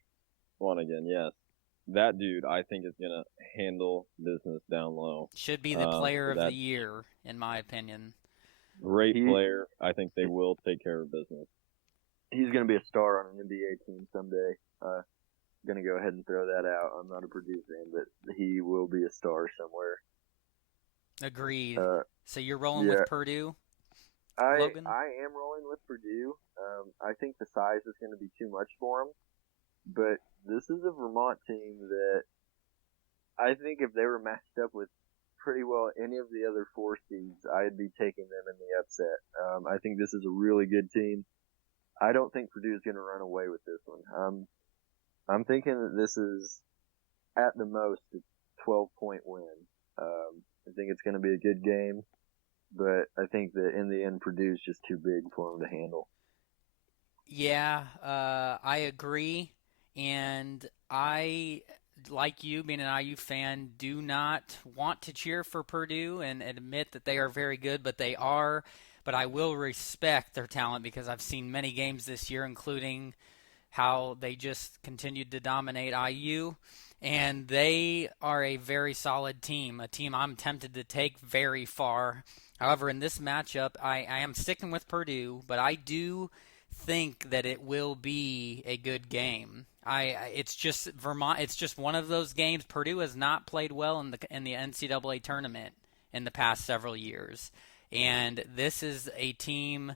Swanigan, yes. That dude, I think, is going to handle business down low. Should be the player of the year, in my opinion. Great player. I think they will take care of business. He's going to be a star on an NBA team someday. Going to go ahead and throw that out. I'm not a Purdue fan, but he will be a star somewhere. Agreed. So you're rolling with Purdue, Logan? I am rolling with Purdue. I think the size is going to be too much for him. But this is a Vermont team that I think if they were matched up with pretty well any of the other 4 seeds, I'd be taking them in the upset. I think this is a really good team. I don't think Purdue's going to run away with this one. I'm thinking that this is, at the most, a 12-point win. I think it's going to be a good game, but I think that in the end, Purdue's just too big for them to handle. Yeah, I agree. And I, like you, being an IU fan, do not want to cheer for Purdue and admit that they are very good, but they are. But I will respect their talent because I've seen many games this year, including how they just continued to dominate IU. And they are a very solid team, a team I'm tempted to take very far. However, in this matchup, I am sticking with Purdue, but I do think that it will be a good game. It's just Vermont. It's just one of those games. Purdue has not played well in the NCAA tournament in the past several years, and this is a team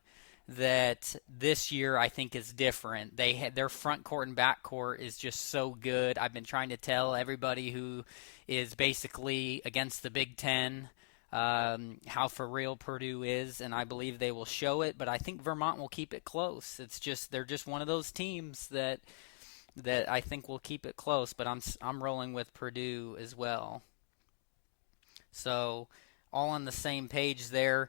that this year I think is different. Their front court and back court is just so good. I've been trying to tell everybody who is basically against the Big Ten how for real Purdue is, and I believe they will show it. But I think Vermont will keep it close. They're just one of those teams that I think will keep it close. But I'm rolling with Purdue as well. So all on the same page there.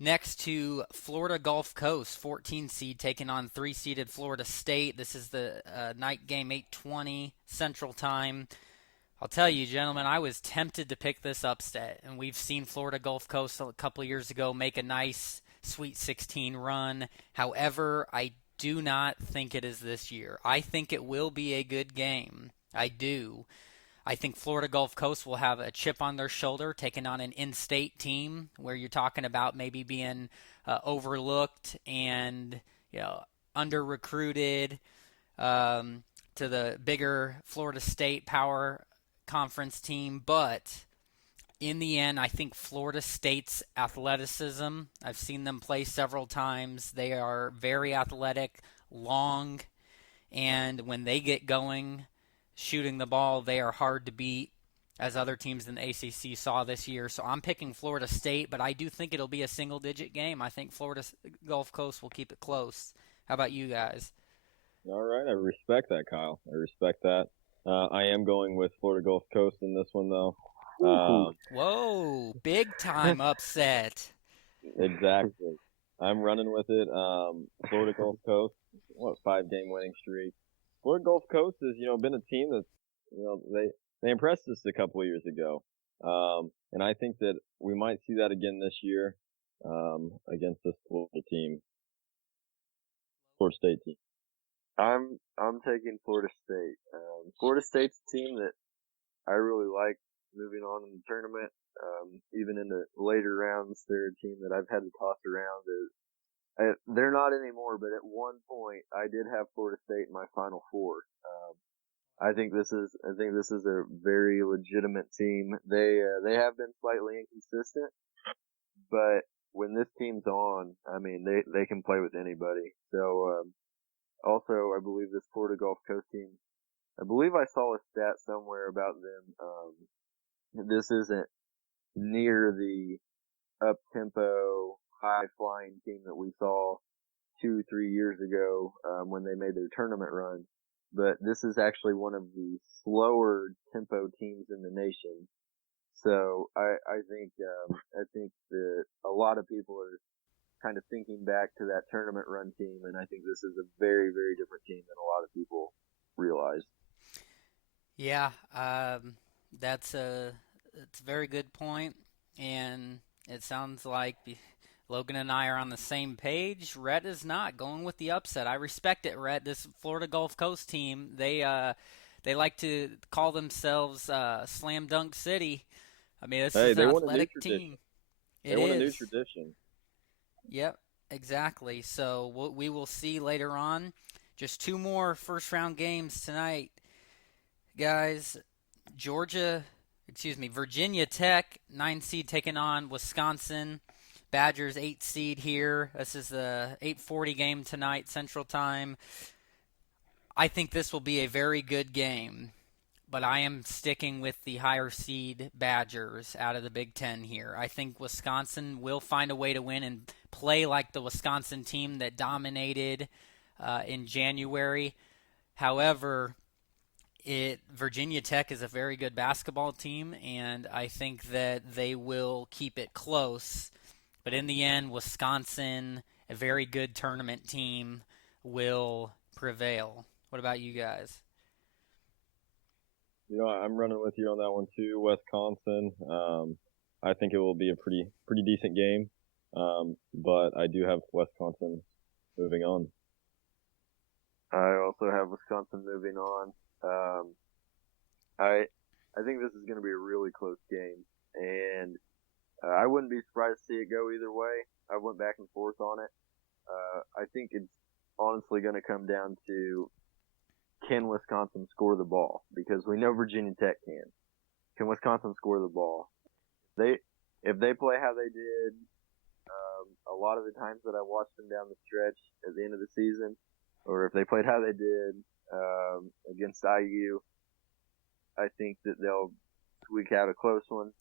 Next to Florida Gulf Coast, 14 seed taking on 3-seeded Florida State. This is the night game, 8:20 Central Time. I'll tell you, gentlemen, I was tempted to pick this upset, and we've seen Florida Gulf Coast a couple years ago make a nice Sweet 16 run. However, I do not think it is this year. I think it will be a good game. I do. I think Florida Gulf Coast will have a chip on their shoulder taking on an in-state team where you're talking about maybe being overlooked and under-recruited to the bigger Florida State power conference team. But in the end, I think Florida State's athleticism, I've seen them play several times. They are very athletic, long, and when they get going shooting the ball, they are hard to beat, as other teams in the ACC saw this year. So I'm picking Florida State, but I do think it'll be a single-digit game. I think Florida Gulf Coast will keep it close. How about you guys? All right, I respect that, Kyle. I respect that. I am going with Florida Gulf Coast in this one, though. Whoa, big-time upset. Exactly. I'm running with it. Florida Gulf Coast, 5-game winning streak. Florida Gulf Coast has, been a team that's, they impressed us a couple of years ago. And I think that we might see that again this year, against this Florida State team. I'm taking Florida State. Florida State's a team that I really like. moving on in the tournament. Even in the later rounds, they're a team that I've had to toss around. They're not anymore, but at one point I did have Florida State in my Final Four. I think this is a very legitimate team. They have been slightly inconsistent, but when this team's on, I mean, they can play with anybody. So, also, I believe this Florida Gulf Coast team, I believe I saw a stat somewhere about them. This isn't near the up-tempo, high-flying team that we saw 2-3 years ago, when they made their tournament run. But this is actually one of the slower tempo teams in the nation. So I think that a lot of people are kind of thinking back to that tournament run team, and I think this is a very, very different team than a lot of people realize. Yeah, that's a very good point, and it sounds like Logan and I are on the same page. Rhett is not going with the upset. I respect it, Rhett. This Florida Gulf Coast team, they like to call themselves Slam Dunk City. I mean, this is an athletic team. They want a new tradition. Yep, exactly. So we will see later on. Just 2 more first-round games tonight, guys. Virginia Tech, 9 seed taking on Wisconsin. Badgers 8 seed here. This is the 8:40 game tonight, Central Time. I think this will be a very good game, but I am sticking with the higher seed Badgers out of the Big Ten here. I think Wisconsin will find a way to win and play like the Wisconsin team that dominated in January. However, Virginia Tech is a very good basketball team, and I think that they will keep it close. But in the end, Wisconsin, a very good tournament team, will prevail. What about you guys? I'm running with you on that one too, Wisconsin. I think it will be a pretty decent game, but I do have Wisconsin moving on. I also have Wisconsin moving on. I think this is going to be a really close game, and I wouldn't be surprised to see it go either way. I went back and forth on it. I think it's honestly going to come down to, can Wisconsin score the ball? Because we know Virginia Tech can. Can Wisconsin score the ball? If they play how they did a lot of the times that I watched them down the stretch at the end of the season, or if they played how they did against IU, I think that they'll squeak out a close one.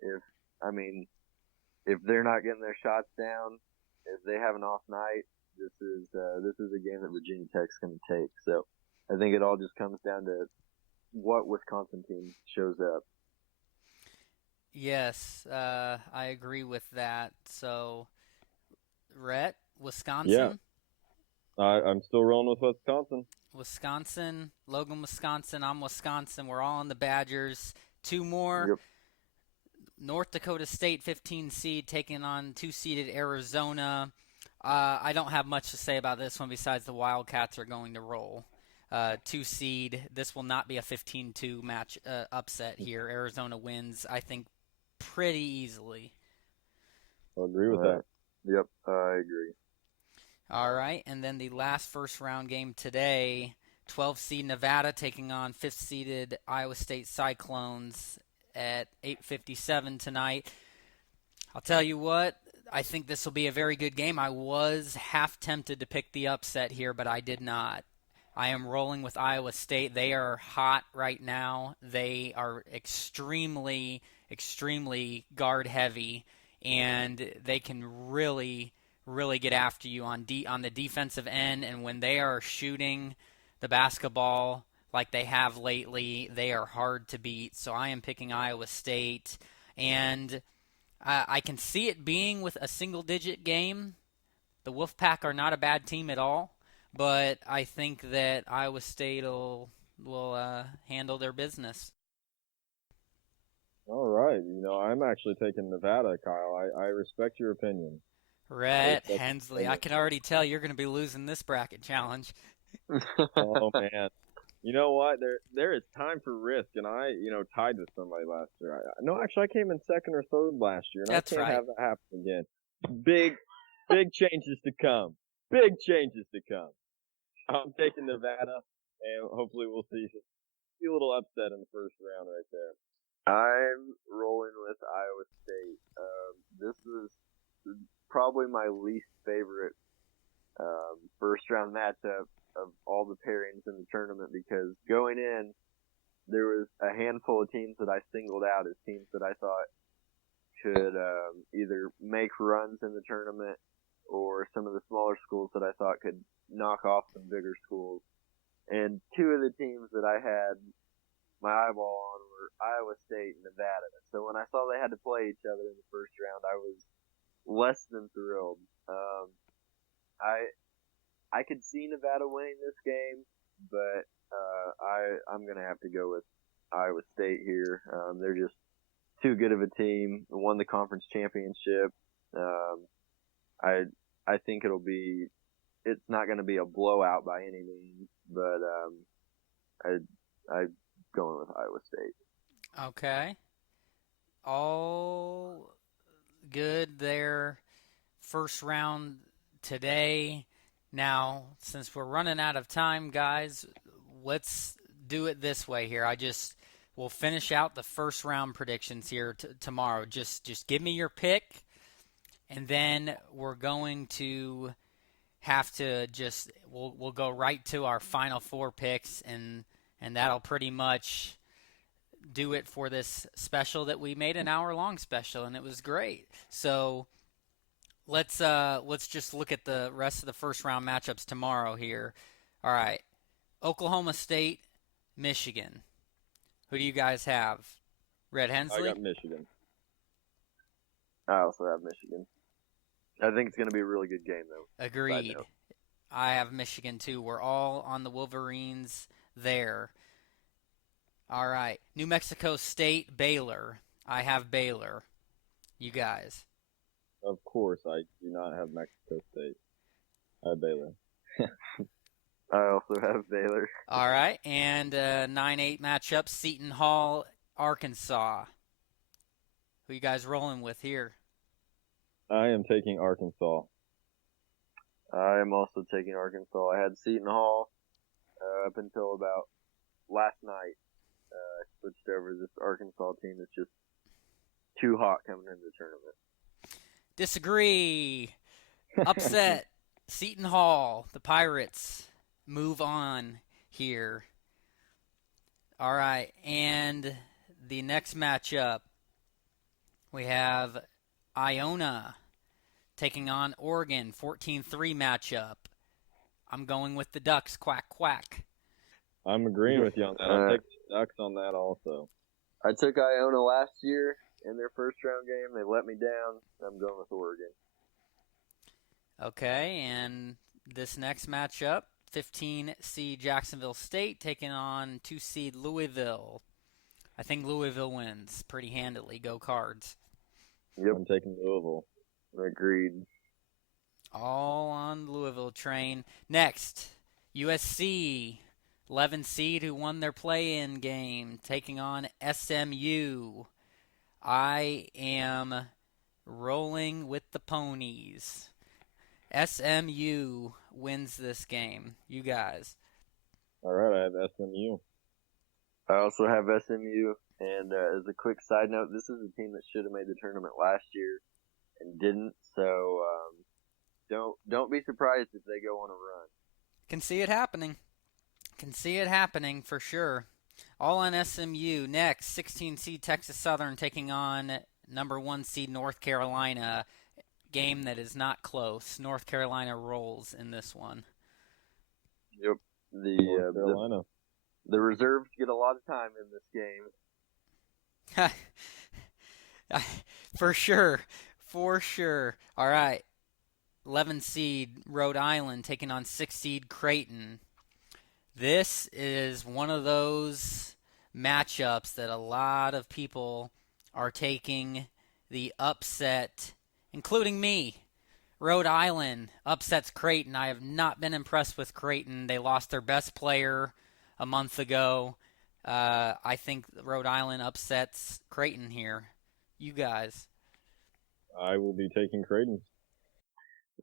If they're not getting their shots down, if they have an off night, this is a game that Virginia Tech's going to take. So I think it all just comes down to what Wisconsin team shows up. Yes, I agree with that. So, Rhett, Wisconsin? Yeah. I'm still rolling with Wisconsin. Logan, Wisconsin. I'm Wisconsin. We're all on the Badgers. 2 more. Yep. North Dakota State, 15 seed, taking on 2-seeded Arizona. I don't have much to say about this one besides the Wildcats are going to roll. 2 seed. This will not be a 15-2 match upset here. Arizona wins, I think, pretty easily. I agree with that. Yep, I agree. All right, and then the last first-round game today, 12-seed Nevada taking on 5th-seeded Iowa State Cyclones at 8:57 tonight. I'll tell you what, I think this will be a very good game. I was half tempted to pick the upset here, but I did not. I am rolling with Iowa State. They are hot right now. They are extremely, extremely guard-heavy, and they can really get after you on the defensive end. And when they are shooting the basketball like they have lately, they are hard to beat. So I am picking Iowa State, and I can see it being with a single-digit game. The Wolfpack are not a bad team at all, but I think that Iowa State will handle their business. All right. I'm actually taking Nevada, Kyle. I respect your opinion. Rhett Hensley, I can already tell you're going to be losing this bracket challenge. Oh, man. You know what? There is time for risk, and I, tied with somebody last year. No, actually, I came in second or third last year, and That's I can't right. have that happen again. Big changes to come. Big changes to come. I'm taking Nevada, and hopefully we'll see a little upset in the first round right there. I'm rolling with Iowa State. This is probably my least favorite first-round matchup of all the pairings in the tournament, because going in, there was a handful of teams that I singled out as teams that I thought could either make runs in the tournament, or some of the smaller schools that I thought could knock off some bigger schools. And two of the teams that I had my eyeball on were Iowa State and Nevada. So when I saw they had to play each other in the first round, I was less than thrilled. I could see Nevada winning this game, but I'm going to have to go with Iowa State here. They're just too good of a team. They won the conference championship. I think it's not going to be a blowout by any means, but I'm going with Iowa State. Okay. All good there. First round today. Now, since we're running out of time, guys, let's do it this way here. We'll finish out the first round predictions here tomorrow. Just give me your pick, and then we're going to have to we'll go right to our final four picks, and that'll pretty much do it for this special that we made, an hour-long special, and it was great. So let's just look at the rest of the first round matchups tomorrow here. All right, Oklahoma State, Michigan. Who do you guys have? Rhett Hensley? I got Michigan. I also have Michigan. I think it's going to be a really good game, though. Agreed. I have Michigan, too. We're all on the Wolverines there. All right. New Mexico State, Baylor. I have Baylor. You guys? Of course, I do not have Mexico State. I have Baylor. I also have Baylor. All right. And 9-8 matchup, Seton Hall, Arkansas. Who you guys rolling with here? I am taking Arkansas. I am also taking Arkansas. I had Seton Hall up until about last night. I switched over to this Arkansas team that's just too hot coming into the tournament. Disagree. Upset. Seton Hall. The Pirates move on here. All right. And the next matchup, we have Iona taking on Oregon. 14-3 matchup. I'm going with the Ducks. Quack, quack. I'm agreeing with you on that. I'll take the Ducks on that also. I took Iona last year in their first round game. They let me down. I'm going with Oregon. Okay, and this next matchup, 15-seed Jacksonville State taking on 2-seed Louisville. I think Louisville wins pretty handily. Go Cards. Yep. I'm taking Louisville. Agreed. All on Louisville train. Next, USC, 11 seed who won their play-in game, taking on SMU. I am rolling with the Ponies. SMU wins this game. You guys? All right, I have SMU. I also have SMU. And as a quick side note, this is a team that should have made the tournament last year and didn't. So don't be surprised if they go on a run. Can see it happening. Can see it happening for sure. All on SMU. Next, 16 seed Texas Southern taking on number 1 seed North Carolina. Game that is not close. North Carolina rolls in this one. Yep. North Carolina. The reserves get a lot of time in this game. For sure. For sure. All right. 11 seed Rhode Island taking on 6 seed Creighton. This is one of those matchups that a lot of people are taking the upset, including me. Rhode Island upsets Creighton. I have not been impressed with Creighton. They lost their best player a month ago. I think Rhode Island upsets Creighton here. You guys? I will be taking Creighton.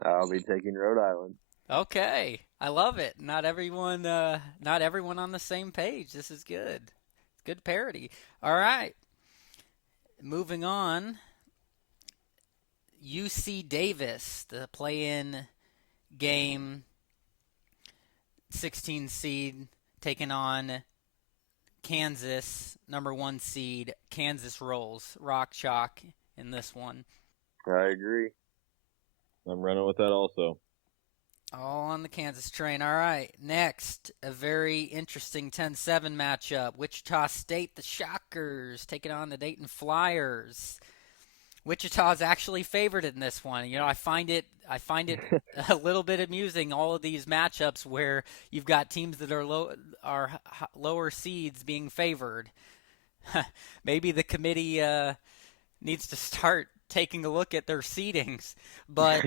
I'll be taking Rhode Island. Okay, I love it. Not everyone on the same page. This is good. Good parody. All right, moving on. UC Davis, the play-in game, 16 seed, taking on Kansas, number 1 seed. Kansas rolls. Rock chalk in this one. I agree. I'm running with that also. All on the Kansas train. All right. Next, a very interesting 10-7 matchup. Wichita State, the Shockers, taking on the Dayton Flyers. Wichita's actually favored in this one. You know, I find it a little bit amusing, all of these matchups where you've got teams that are lower seeds being favored. Maybe the committee needs to start taking a look at their seedings. But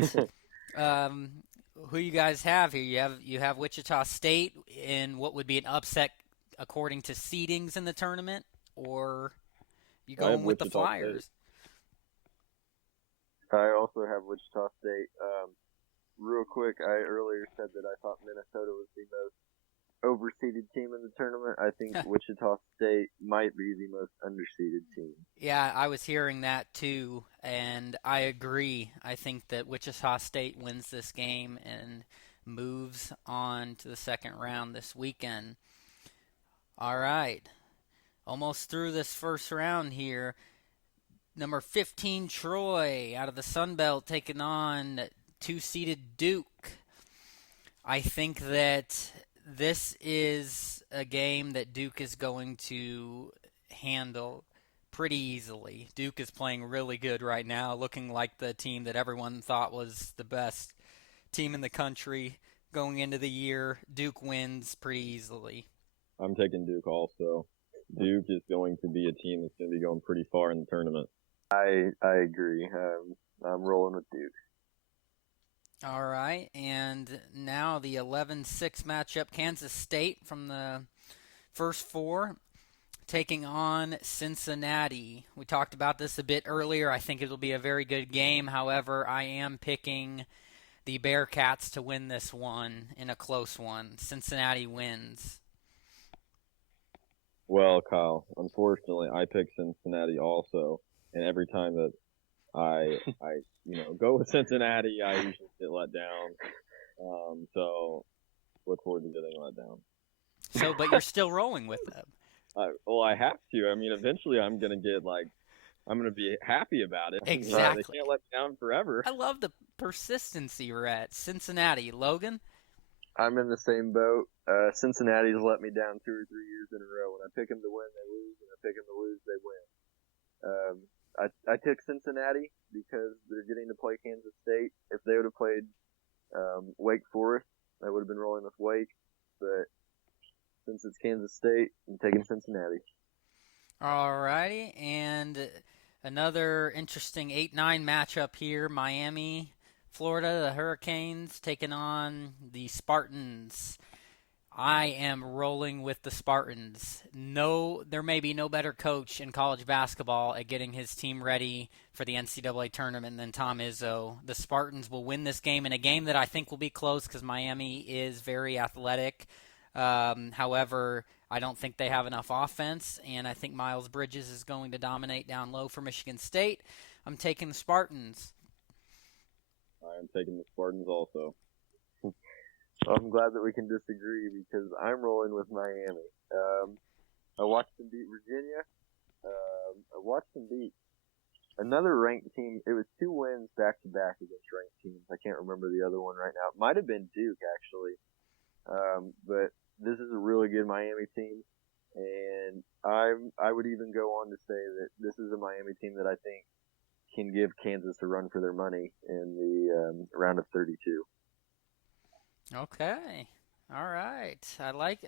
who you guys have here? You have Wichita State in what would be an upset according to seedings in the tournament, or you going with the Flyers? State. I also have Wichita State. Real quick, I earlier said that I thought Minnesota was the most overseeded team in the tournament. I think Wichita State might be the most underseeded team. Yeah, I was hearing that too, and I agree. I think that Wichita State wins this game and moves on to the second round this weekend. All right, almost through this first round here. Number 15, Troy, out of the Sun Belt, taking on 2-seeded Duke. I think that this is a game that Duke is going to handle pretty easily. Duke is playing really good right now, looking like the team that everyone thought was the best team in the country going into the year. Duke wins pretty easily. I'm taking Duke also. Duke is going to be a team that's going to be going pretty far in the tournament. I agree. I'm rolling with Duke. All right, and now the 11-6 matchup, Kansas State from the first four taking on Cincinnati. We talked about this a bit earlier. I think it'll be a very good game. However, I am picking the Bearcats to win this one in a close one. Cincinnati wins. Well, Kyle, unfortunately, I picked Cincinnati also. And every time that I go with Cincinnati, I usually get let down. So look forward to getting let down. So, but you're still rolling with them. Well, I have to. I mean, eventually I'm going to be happy about it. Exactly. They can't let me down forever. I love the persistency we're at. Cincinnati. Logan? I'm in the same boat. Cincinnati's let me down 2 or 3 years in a row. When I pick them to win, they lose. When I pick them to lose, they win. I took Cincinnati because they're getting to play Kansas State. If they would have played Wake Forest, I would have been rolling with Wake. But since it's Kansas State, I'm taking Cincinnati. All righty, and another interesting 8-9 matchup here. Miami, Florida, the Hurricanes taking on the Spartans. I am rolling with the Spartans. No, there may be no better coach in college basketball at getting his team ready for the NCAA tournament than Tom Izzo. The Spartans will win this game in a game that I think will be close because Miami is very athletic. However, I don't think they have enough offense, and I think Miles Bridges is going to dominate down low for Michigan State. I'm taking the Spartans. I am taking the Spartans also. I'm glad that we can disagree because I'm rolling with Miami. I watched them beat Virginia. I watched them beat another ranked team. It was 2 wins back-to-back against ranked teams. I can't remember the other one right now. It might have been Duke, actually. But this is a really good Miami team. And I would even go on to say that this is a Miami team that I think can give Kansas a run for their money in the round of 32. Okay. All right. I like.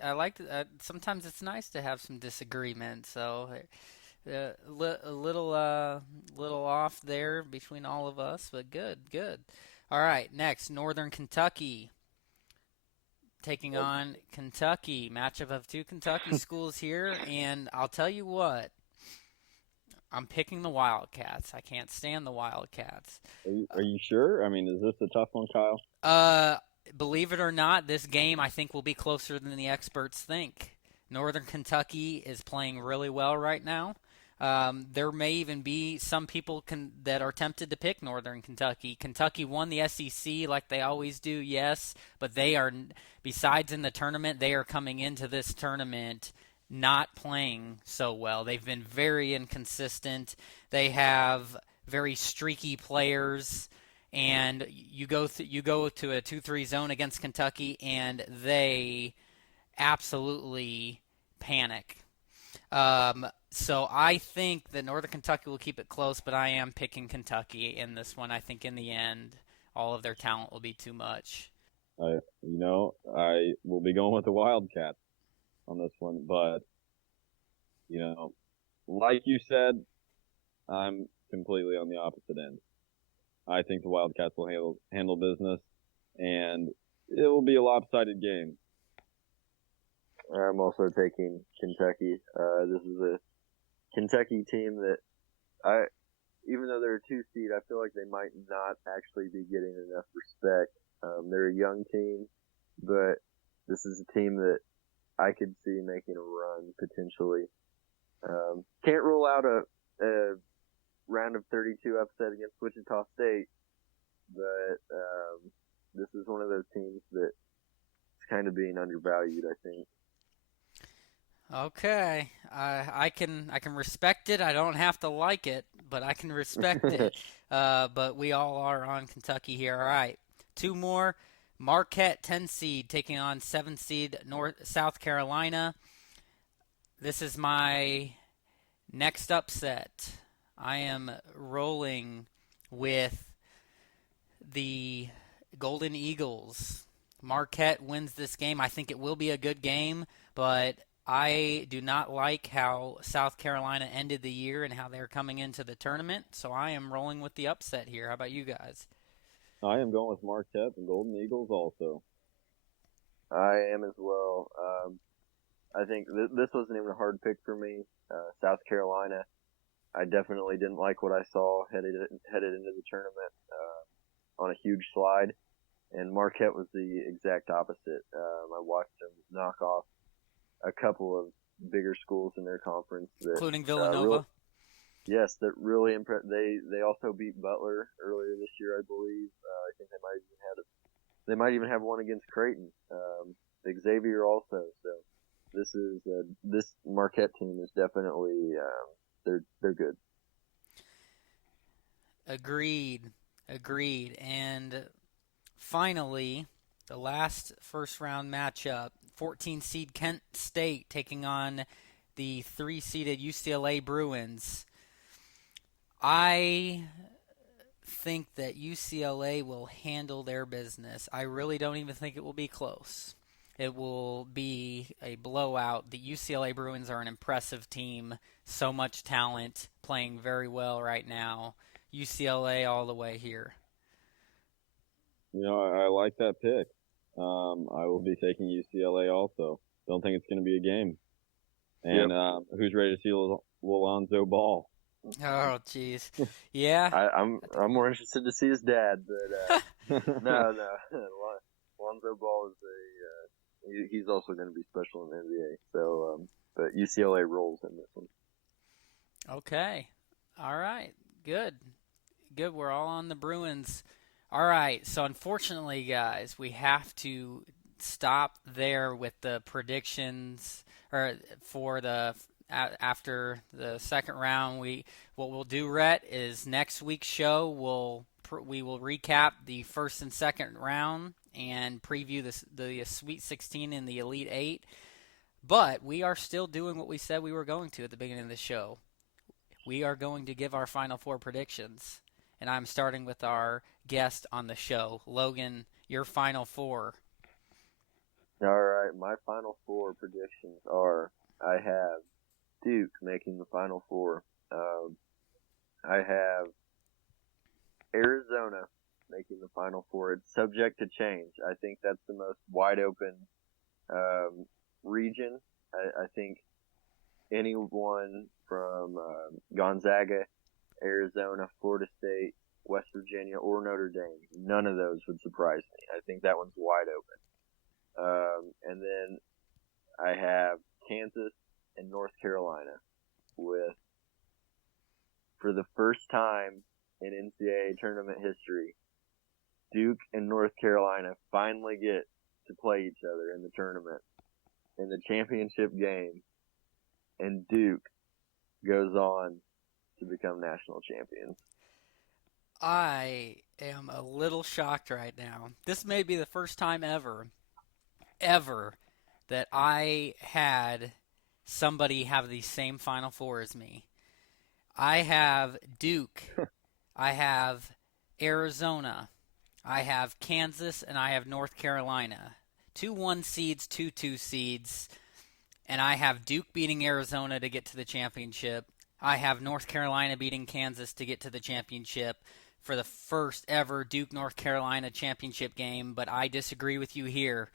Sometimes it's nice to have some disagreement. So, a little off there between all of us, but good. All right. Next, Northern Kentucky taking on Kentucky. Matchup of two Kentucky schools here, and I'll tell you what, I'm picking the Wildcats. I can't stand the Wildcats. Are you sure? I mean, is this a tough one, Kyle? Believe it or not, this game I think will be closer than the experts think. Northern Kentucky is playing really well right now. There may even be some people that are tempted to pick Northern Kentucky. Kentucky won the SEC like they always do, yes, but they are, besides in the tournament, they are coming into this tournament not playing so well. They've been very inconsistent. They have very streaky players, and you go to a 2-3 zone against Kentucky, and they absolutely panic. So I think that Northern Kentucky will keep it close, but I am picking Kentucky in this one. I think in the end, all of their talent will be too much. I will be going with the Wildcats on this one, but like you said, I'm completely on the opposite end. I think the Wildcats will handle business, and it will be a lopsided game. I'm also taking Kentucky. This is a Kentucky team that even though they're a 2 seed, I feel like they might not actually be getting enough respect. They're a young team, but this is a team that I could see making a run potentially. Can't rule out a round of 32 upset against Wichita State, but this is one of those teams that's kind of being undervalued, I think. Okay, I can respect it. I don't have to like it, but I can respect it. But we all are on Kentucky here. All right, 2 more. Marquette 10 seed taking on 7 seed South Carolina. This is my next upset. I am rolling with the Golden Eagles. Marquette wins this game. I think it will be a good game, but I do not like how South Carolina ended the year and how they're coming into the tournament, so I am rolling with the upset here. How about you guys? I am going with Marquette and Golden Eagles also. I am as well. I think this wasn't even a hard pick for me. South Carolina, I definitely didn't like what I saw headed into the tournament on a huge slide, and Marquette was the exact opposite. I watched them knock off a couple of bigger schools in their conference, including Villanova. Yes, that really impressed. They also beat Butler earlier this year, I believe. I think they might even have one against Creighton. Xavier also. So this Marquette team is definitely they're good. Agreed. And finally, the last first round matchup, 14 seed Kent State taking on the 3-seeded UCLA Bruins. I think that UCLA will handle their business. I really don't even think it will be close. It will be a blowout. The UCLA Bruins are an impressive team. So much talent, playing very well right now. UCLA all the way here. I like that pick. I will be taking UCLA also. Don't think it's going to be a game. And who's ready to see Lonzo Ball? Oh, jeez. Yeah. I'm more interested to see his dad, but no. Lonzo Ball is he's also going to be special in the NBA. So, but UCLA rolls in this one. Okay. All right. Good. We're all on the Bruins. All right. So, unfortunately, guys, we have to stop there with the predictions for the after the second round. What we'll do, Rhett, is next week's show we will recap the first and second round and preview the Sweet 16 and the Elite 8. But we are still doing what we said we were going to at the beginning of the show. We are going to give our Final Four predictions. And I'm starting with our guest on the show. Logan, your Final Four. All right, my Final Four predictions are I have Duke making the Final Four. I have Arizona making the Final Four. It's subject to change. I think that's the most wide open region. I think anyone from Gonzaga, Arizona, Florida State, West Virginia, or Notre Dame, none of those would surprise me. I think that one's wide open. And then I have Kansas and North Carolina with, for the first time in NCAA tournament history, Duke and North Carolina finally get to play each other in the tournament, in the championship game, and Duke goes on to become national champions. I am a little shocked right now. This may be the first time ever that I had somebody have the same Final Four as me. I have Duke, I have Arizona, I have Kansas, and I have North Carolina. 2 1 seeds, 2 2 seeds, and I have Duke beating Arizona to get to the championship. I have North Carolina beating Kansas to get to the championship for the first ever Duke-North Carolina championship game, but I disagree with you here,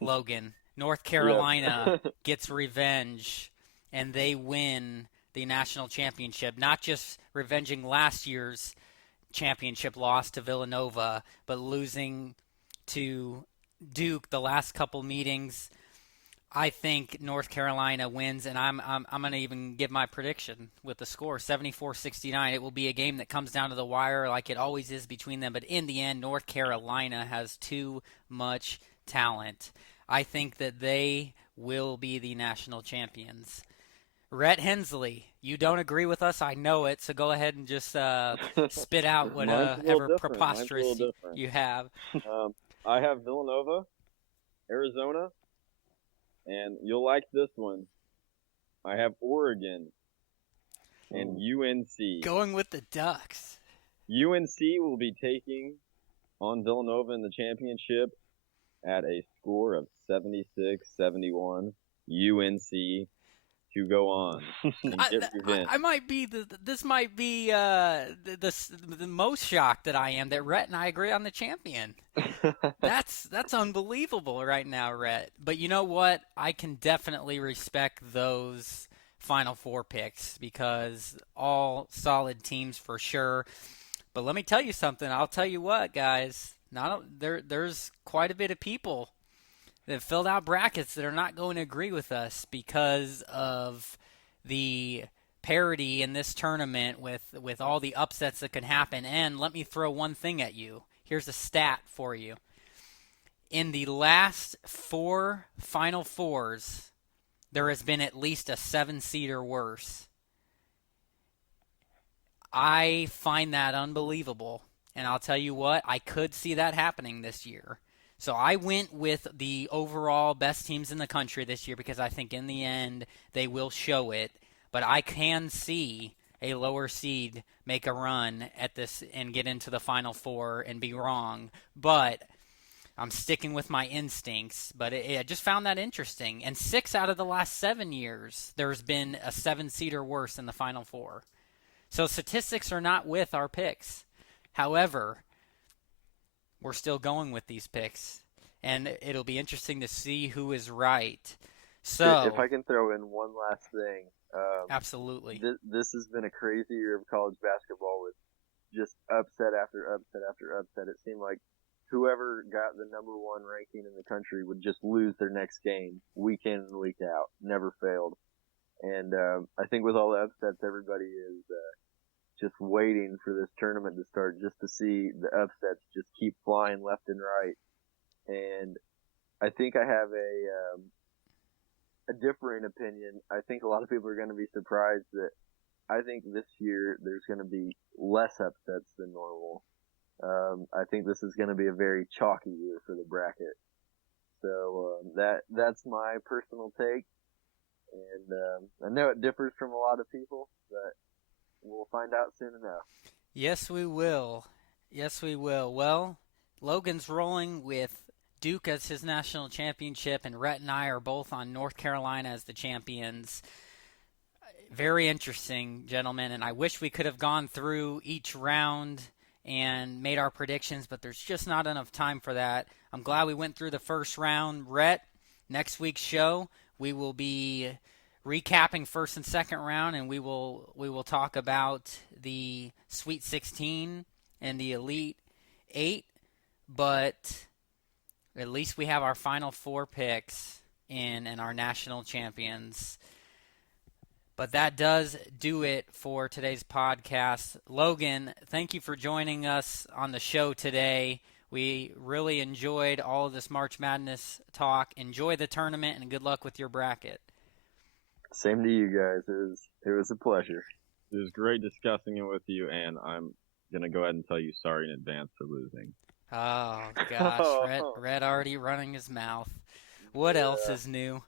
Logan. North Carolina gets revenge, and they win the national championship, not just revenging last year's championship loss to Villanova, but losing to Duke the last couple meetings. I think North Carolina wins, and I'm going to even give my prediction with the score, 74-69. It will be a game that comes down to the wire like it always is between them, but in the end, North Carolina has too much talent. I think that they will be the national champions. Rhett Hensley, you don't agree with us, I know it, so go ahead and just spit out whatever preposterous you have. I have Villanova, Arizona, and you'll like this one. I have Oregon and UNC. Going with the Ducks. UNC will be taking on Villanova in the championship at a score of 76-71. UNC to go on and get revenge. This might be the most shocked that I am that Rhett and I agree on the champion. That's unbelievable right now, Rhett. But you know what? I can definitely respect those Final Four picks because all solid teams for sure. But let me tell you something. I'll tell you what, guys. There's quite a bit of people that filled out brackets that are not going to agree with us because of the parity in this tournament with all the upsets that can happen. And let me throw one thing at you. Here's a stat for you. In the last 4 Final Fours, there has been at least a 7 seed or worse. I find that unbelievable. And I'll tell you what, I could see that happening this year. So I went with the overall best teams in the country this year because I think in the end they will show it. But I can see a lower seed make a run at this and get into the Final Four and be wrong. But I'm sticking with my instincts. But I just found that interesting. And 6 out of the last 7 years, there's been a 7 seed or worse in the Final Four. So statistics are not with our picks. However, we're still going with these picks, and it'll be interesting to see who is right. So, if I can throw in one last thing. Absolutely. This has been a crazy year of college basketball with just upset after upset after upset. It seemed like whoever got the number 1 ranking in the country would just lose their next game week in and week out. Never failed. And I think with all the upsets, everybody is just waiting for this tournament to start just to see the upsets just keep flying left and right. And I think I have a different opinion. I think a lot of people are going to be surprised that I think this year there's going to be less upsets than normal. I think this is going to be a very chalky year for the bracket. So that's my personal take. And I know it differs from a lot of people, but we'll find out soon enough. Yes, we will. Yes, we will. Well, Logan's rolling with Duke as his national championship, and Rhett and I are both on North Carolina as the champions. Very interesting, gentlemen, and I wish we could have gone through each round and made our predictions, but there's just not enough time for that. I'm glad we went through the first round. Rhett, next week's show, we will be recapping first and second round, and we will talk about the Sweet 16 and the Elite 8, but at least we have our final 4 picks in and our national champions. But that does do it for today's podcast. Logan, thank you for joining us on the show today. We really enjoyed all of this March Madness talk. Enjoy the tournament, and good luck with your bracket. Same to you guys. It was a pleasure. It was great discussing it with you, and I'm going to go ahead and tell you sorry in advance for losing. Oh, gosh. Rhett already running his mouth. What else is new?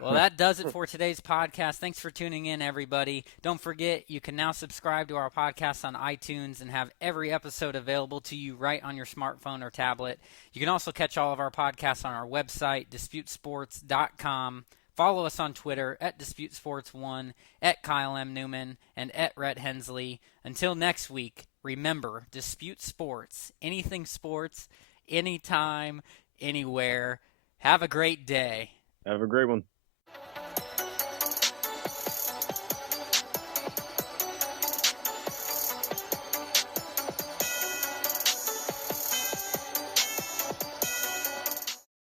Well, that does it for today's podcast. Thanks for tuning in, everybody. Don't forget, you can now subscribe to our podcast on iTunes and have every episode available to you right on your smartphone or tablet. You can also catch all of our podcasts on our website, DisputeSports.com. Follow us on Twitter at DisputeSports1, at Kyle M. Neumann, and at Rhett Hensley. Until next week, remember, Dispute Sports, anything sports, anytime, anywhere. Have a great day. Have a great one.